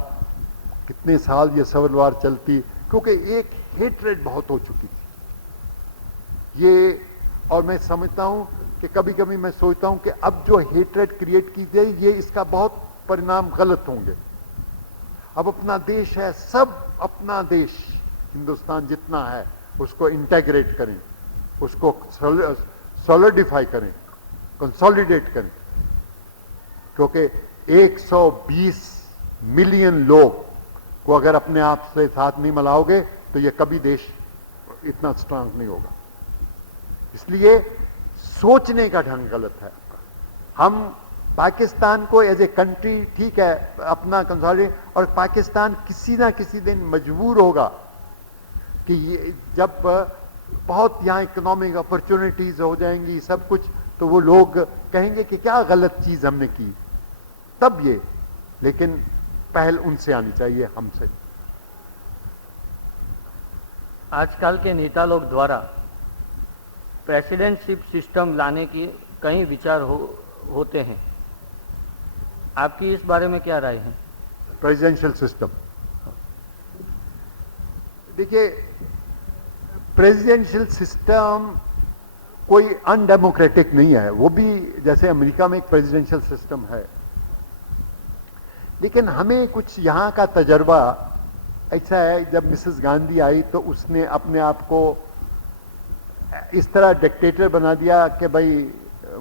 कितने साल ये सिविल वार चलती, क्योंकि एक हेट्रेड बहुत हो चुकी थी ये। और मैं समझता हूं कि कभी कभी मैं सोचता हूं कि अब जो हेट्रेड क्रिएट की गई, ये इसका बहुत परिणाम गलत होंगे। अब अपना देश है, सब अपना देश हिंदुस्तान जितना है उसको इंटेग्रेट करें, उसको सॉलिडिफाई करें, कंसोलिडेट करें, क्योंकि 120 मिलियन लोग को अगर अपने आप से साथ नहीं मिलाओगे तो ये कभी देश इतना स्ट्रांग नहीं होगा। इसलिए सोचने का ढंग गलत है। हम पाकिस्तान को एज ए कंट्री ठीक है अपना कंसोलिडेट, और पाकिस्तान किसी ना किसी दिन मजबूर होगा कि ये जब बहुत यहाँ इकोनॉमिक अपॉर्चुनिटीज हो जाएंगी सब कुछ, तो वो लोग कहेंगे कि क्या गलत चीज हमने की, तब ये। लेकिन पहल उनसे आनी चाहिए, हमसे। आजकल के नेता लोग द्वारा प्रेसिडेंटशिप सिस्टम लाने की कई विचार होते हैं, आपकी इस बारे में क्या राय है? प्रेसिडेंशियल सिस्टम, देखिए प्रेसिडेंशियल सिस्टम कोई अनडेमोक्रेटिक नहीं है, वो भी जैसे अमेरिका में एक प्रेसिडेंशियल सिस्टम है। लेकिन हमें कुछ यहाँ का तजर्बा ऐसा है, जब मिसेस गांधी आई तो उसने अपने आप को इस तरह डिक्टेटर बना दिया कि भाई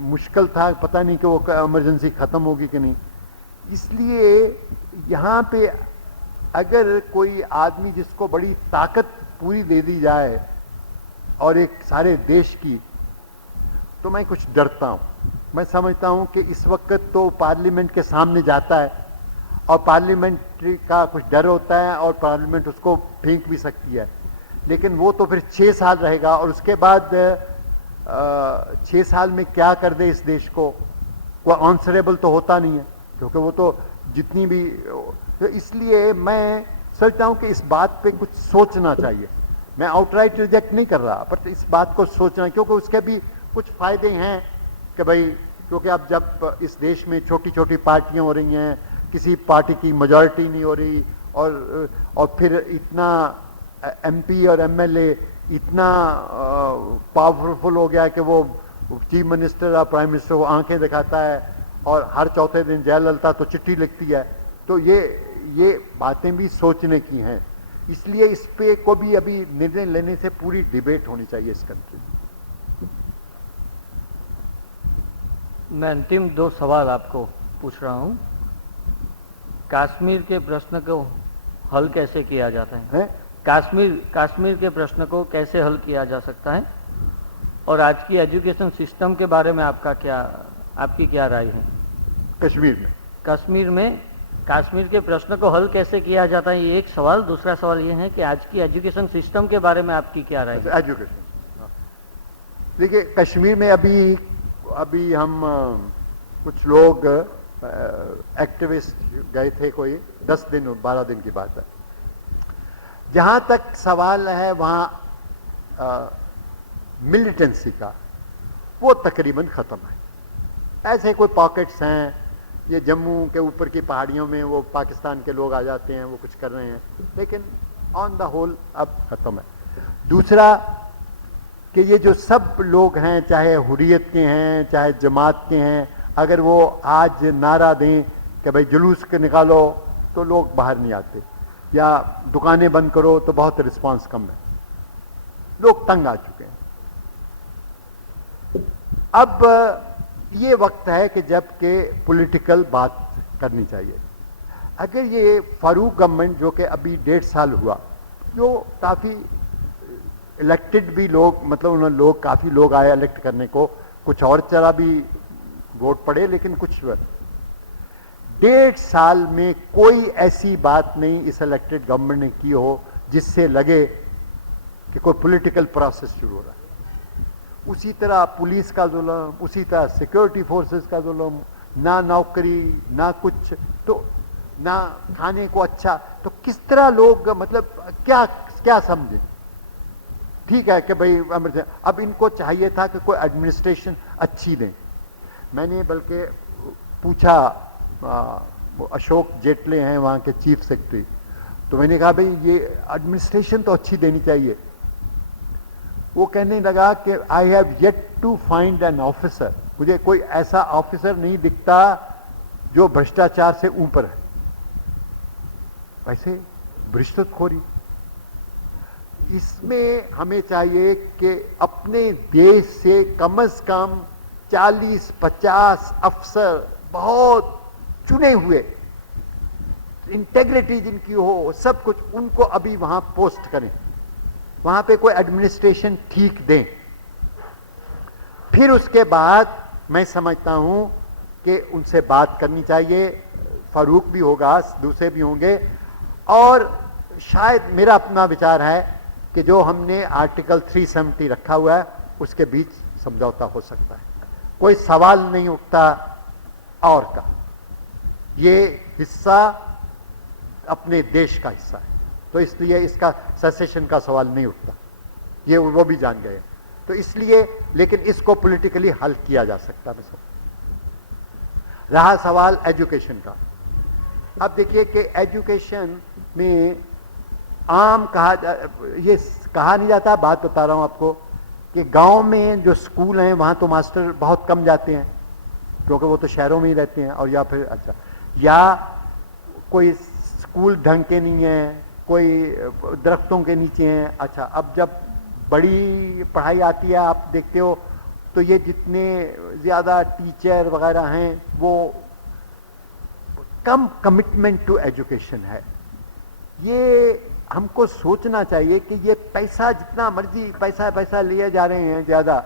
मुश्किल था, पता नहीं कि वो इमरजेंसी खत्म होगी कि नहीं। इसलिए यहाँ पे अगर कोई आदमी जिसको बड़ी ताकत पूरी दे दी जाए और एक सारे देश की, तो मैं कुछ डरता हूँ। मैं समझता हूँ कि इस वक्त तो पार्लियामेंट के सामने जाता है और पार्लियामेंट का कुछ डर होता है और पार्लियामेंट उसको फेंक भी सकती है, लेकिन वो तो फिर 6 साल रहेगा और उसके बाद 6 साल में क्या कर दे इस देश को, वो आंसरेबल तो होता नहीं है, क्योंकि वो तो जितनी भी। तो इसलिए मैं सोचता हूँ कि इस बात पे कुछ सोचना चाहिए। मैं आउटराइट रिजेक्ट नहीं कर रहा, पर इस बात को सोचना, क्योंकि उसके भी कुछ फायदे हैं कि भाई, क्योंकि अब जब इस देश में छोटी छोटी पार्टियां हो रही हैं, किसी पार्टी की मेजॉरिटी नहीं हो रही, और फिर इतना एमपी और एमएलए इतना पावरफुल हो गया कि वो चीफ मिनिस्टर और प्राइम मिनिस्टर को आंखें दिखाता है और हर चौथे दिन जयललिता तो चिट्ठी लिखती है। तो ये बातें भी सोचने की हैं। इसलिए इस पे को भी अभी निर्णय लेने से पूरी डिबेट होनी चाहिए इस कंट्री में। मैं अंतिम 2 सवाल आपको पूछ रहा हूँ। कश्मीर के प्रश्न को हल कैसे किया जाता है? कश्मीर के प्रश्न को कैसे हल किया जा सकता है, और आज की एजुकेशन सिस्टम के बारे में आपकी क्या राय है? कश्मीर में कश्मीर के प्रश्न को हल कैसे किया जाता है, ये एक सवाल। दूसरा सवाल ये है कि आज की एजुकेशन सिस्टम के बारे में आपकी क्या राय है? एजुकेशन, देखिए कश्मीर में अभी हम कुछ लोग एक्टिविस्ट गए थे, कोई 10 दिन 12 दिन की बात है। जहां तक सवाल है वहां मिलिटेंसी का, वो तकरीबन खत्म है। ऐसे कोई पॉकेट्स हैं, ये जम्मू के ऊपर की पहाड़ियों में वो पाकिस्तान के लोग आ जाते हैं, वो कुछ कर रहे हैं, लेकिन ऑन द होल अब खत्म है। दूसरा कि ये जो सब लोग हैं, चाहे हुर्रियत के हैं चाहे जमात के हैं, अगर वो आज नारा दें कि भाई जुलूस के निकालो तो लोग बाहर नहीं आते, या दुकानें बंद करो तो बहुत रिस्पांस कम है। लोग तंग आ चुके हैं। अब ये वक्त है कि जब के पॉलिटिकल बात करनी चाहिए। अगर ये फारूक गवर्नमेंट जो कि अभी 1.5 साल हुआ, जो काफ़ी इलेक्टेड भी लोग, मतलब उन्होंने लोग काफ़ी लोग आए इलेक्ट करने को, कुछ और तरह भी वोट पड़े, लेकिन कुछ 1.5 साल में कोई ऐसी बात नहीं इस इलेक्टेड गवर्नमेंट ने की हो जिससे लगे कि कोई पॉलिटिकल प्रोसेस शुरू हो रहा है। उसी तरह पुलिस का जुल्म, उसी तरह सिक्योरिटी फोर्सेस का जुल्म, ना नौकरी ना कुछ, तो ना खाने को अच्छा, तो किस तरह लोग मतलब क्या क्या समझें? ठीक है कि भाई अब इनको चाहिए था कि कोई एडमिनिस्ट्रेशन अच्छी दें। मैंने बल्कि पूछा, वो अशोक जेटले हैं वहाँ के चीफ सेक्रेटरी, तो मैंने कहा भाई ये एडमिनिस्ट्रेशन तो अच्छी देनी चाहिए। वो कहने लगा कि I have yet to find an officer, मुझे कोई ऐसा ऑफिसर नहीं दिखता जो भ्रष्टाचार से ऊपर है। वैसे रिश्वतखोरी, इसमें हमें चाहिए कि अपने देश से कम से कम 40-50 अफसर, बहुत चुने हुए, इंटेग्रिटी जिनकी हो, सब कुछ, उनको अभी वहां पोस्ट करें, वहां पे कोई एडमिनिस्ट्रेशन ठीक दें। फिर उसके बाद मैं समझता हूं कि उनसे बात करनी चाहिए। फारूक भी होगा, दूसरे भी होंगे, और शायद मेरा अपना विचार है कि जो हमने आर्टिकल 370 रखा हुआ है उसके बीच समझौता हो सकता है। कोई सवाल नहीं उठता और का, ये हिस्सा अपने देश का हिस्सा है, तो इसलिए इसका सेसेशन का सवाल नहीं उठता, ये वो भी जान गए। तो इसलिए, लेकिन इसको पॉलिटिकली हल किया जा सकता है। रहा सवाल एजुकेशन का, अब देखिए कि एजुकेशन में आम ये कहा नहीं जाता, बात बता रहा हूं आपको, कि गांव में जो स्कूल हैं वहां तो मास्टर बहुत कम जाते हैं, क्योंकि वो तो शहरों में ही रहते हैं, और या फिर अच्छा, या कोई स्कूल ढंग के नहीं है, कोई दरख्तों के नीचे हैं। अच्छा, अब जब बड़ी पढ़ाई आती है, आप देखते हो तो ये जितने ज़्यादा टीचर वगैरह हैं, वो कम कमिटमेंट टू एजुकेशन है। ये हमको सोचना चाहिए कि ये पैसा जितना मर्जी पैसा लिए जा रहे हैं ज़्यादा,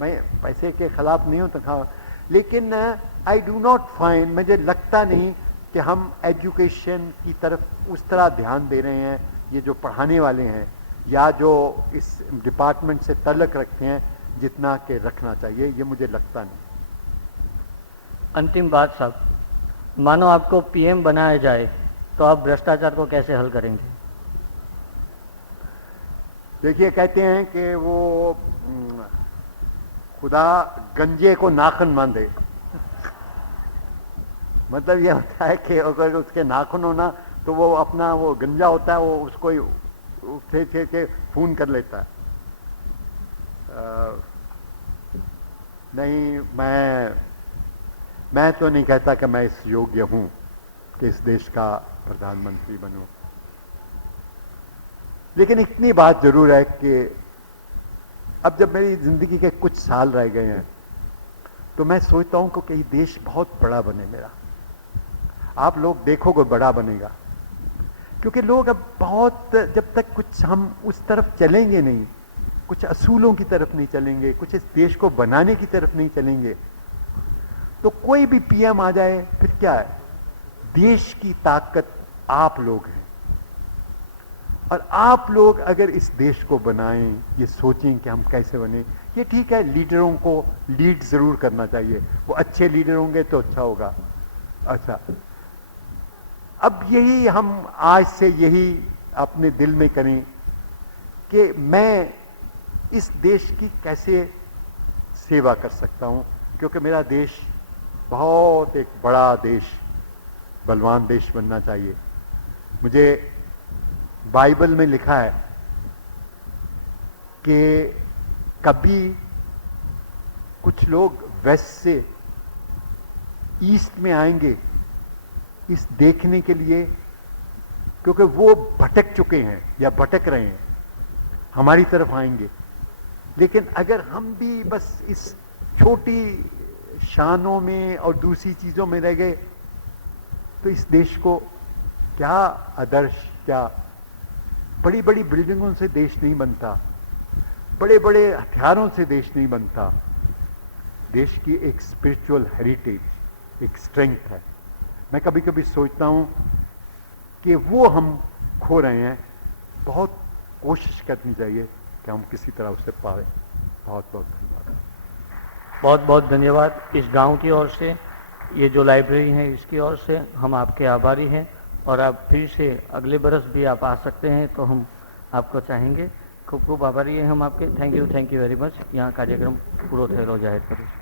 मैं पैसे के खिलाफ नहीं हूँ तो, लेकिन आई डू नॉट फाइंड, मुझे लगता नहीं कि हम एजुकेशन की तरफ उस तरह ध्यान दे रहे हैं, ये जो पढ़ाने वाले हैं या जो इस डिपार्टमेंट से तल्लक रखते हैं, जितना के रखना चाहिए, ये मुझे लगता नहीं। अंतिम बात साहब, मानो आपको पीएम बनाया जाए तो आप भ्रष्टाचार को कैसे हल करेंगे? देखिए, कहते हैं कि वो खुदा गंजे को नाखून बांधे, मतलब ये होता है कि अगर उसके नाखून होना तो वो अपना वो गंजा होता है, वो उसको ही छे के खून कर लेता है। नहीं, मैं तो नहीं कहता कि मैं इस योग्य हूं कि इस देश का प्रधानमंत्री बनूं। लेकिन इतनी बात जरूर है कि अब जब मेरी जिंदगी के कुछ साल रह गए हैं तो मैं सोचता हूं कि देश बहुत बड़ा बने मेरा। आप लोग देखोगे बड़ा बनेगा, क्योंकि लोग अब बहुत, जब तक कुछ हम उस तरफ चलेंगे नहीं, कुछ असूलों की तरफ नहीं चलेंगे, कुछ इस देश को बनाने की तरफ नहीं चलेंगे, तो कोई भी पीएम आ जाए फिर क्या है। देश की ताकत आप लोग हैं, और आप लोग अगर इस देश को बनाएं, ये सोचें कि हम कैसे बने। ये ठीक है, लीडरों को लीड जरूर करना चाहिए, वो अच्छे लीडर होंगे तो अच्छा होगा। अच्छा, अब यही हम आज से यही अपने दिल में करें कि मैं इस देश की कैसे सेवा कर सकता हूं, क्योंकि मेरा देश बहुत एक बड़ा देश, बलवान देश बनना चाहिए। मुझे बाइबल में लिखा है कि कभी कुछ लोग वेस्ट से ईस्ट में आएंगे इस देखने के लिए, क्योंकि वो भटक चुके हैं या भटक रहे हैं, हमारी तरफ आएंगे। लेकिन अगर हम भी बस इस छोटी शानों में और दूसरी चीजों में रह गए तो इस देश को क्या आदर्श, क्या बड़ी बड़ी बिल्डिंगों से देश नहीं बनता, बड़े बड़े हथियारों से देश नहीं बनता। देश की एक स्पिरिचुअल हेरिटेज, एक स्ट्रेंथ है। मैं कभी कभी सोचता हूं कि वो हम खो रहे हैं। बहुत कोशिश करनी चाहिए कि हम किसी तरह उसे पाएं। बहुत बहुत धन्यवाद। बहुत बहुत धन्यवाद। इस गांव की ओर से, ये जो लाइब्रेरी है इसकी ओर से हम आपके आभारी हैं, और आप फिर से अगले बरस भी आप आ सकते हैं तो हम आपको चाहेंगे। खूब खूब आभारी हैं हम आपके। Thank you very much. यहाँ कार्यक्रम पूरो थયેલો જાહેર કરું છું।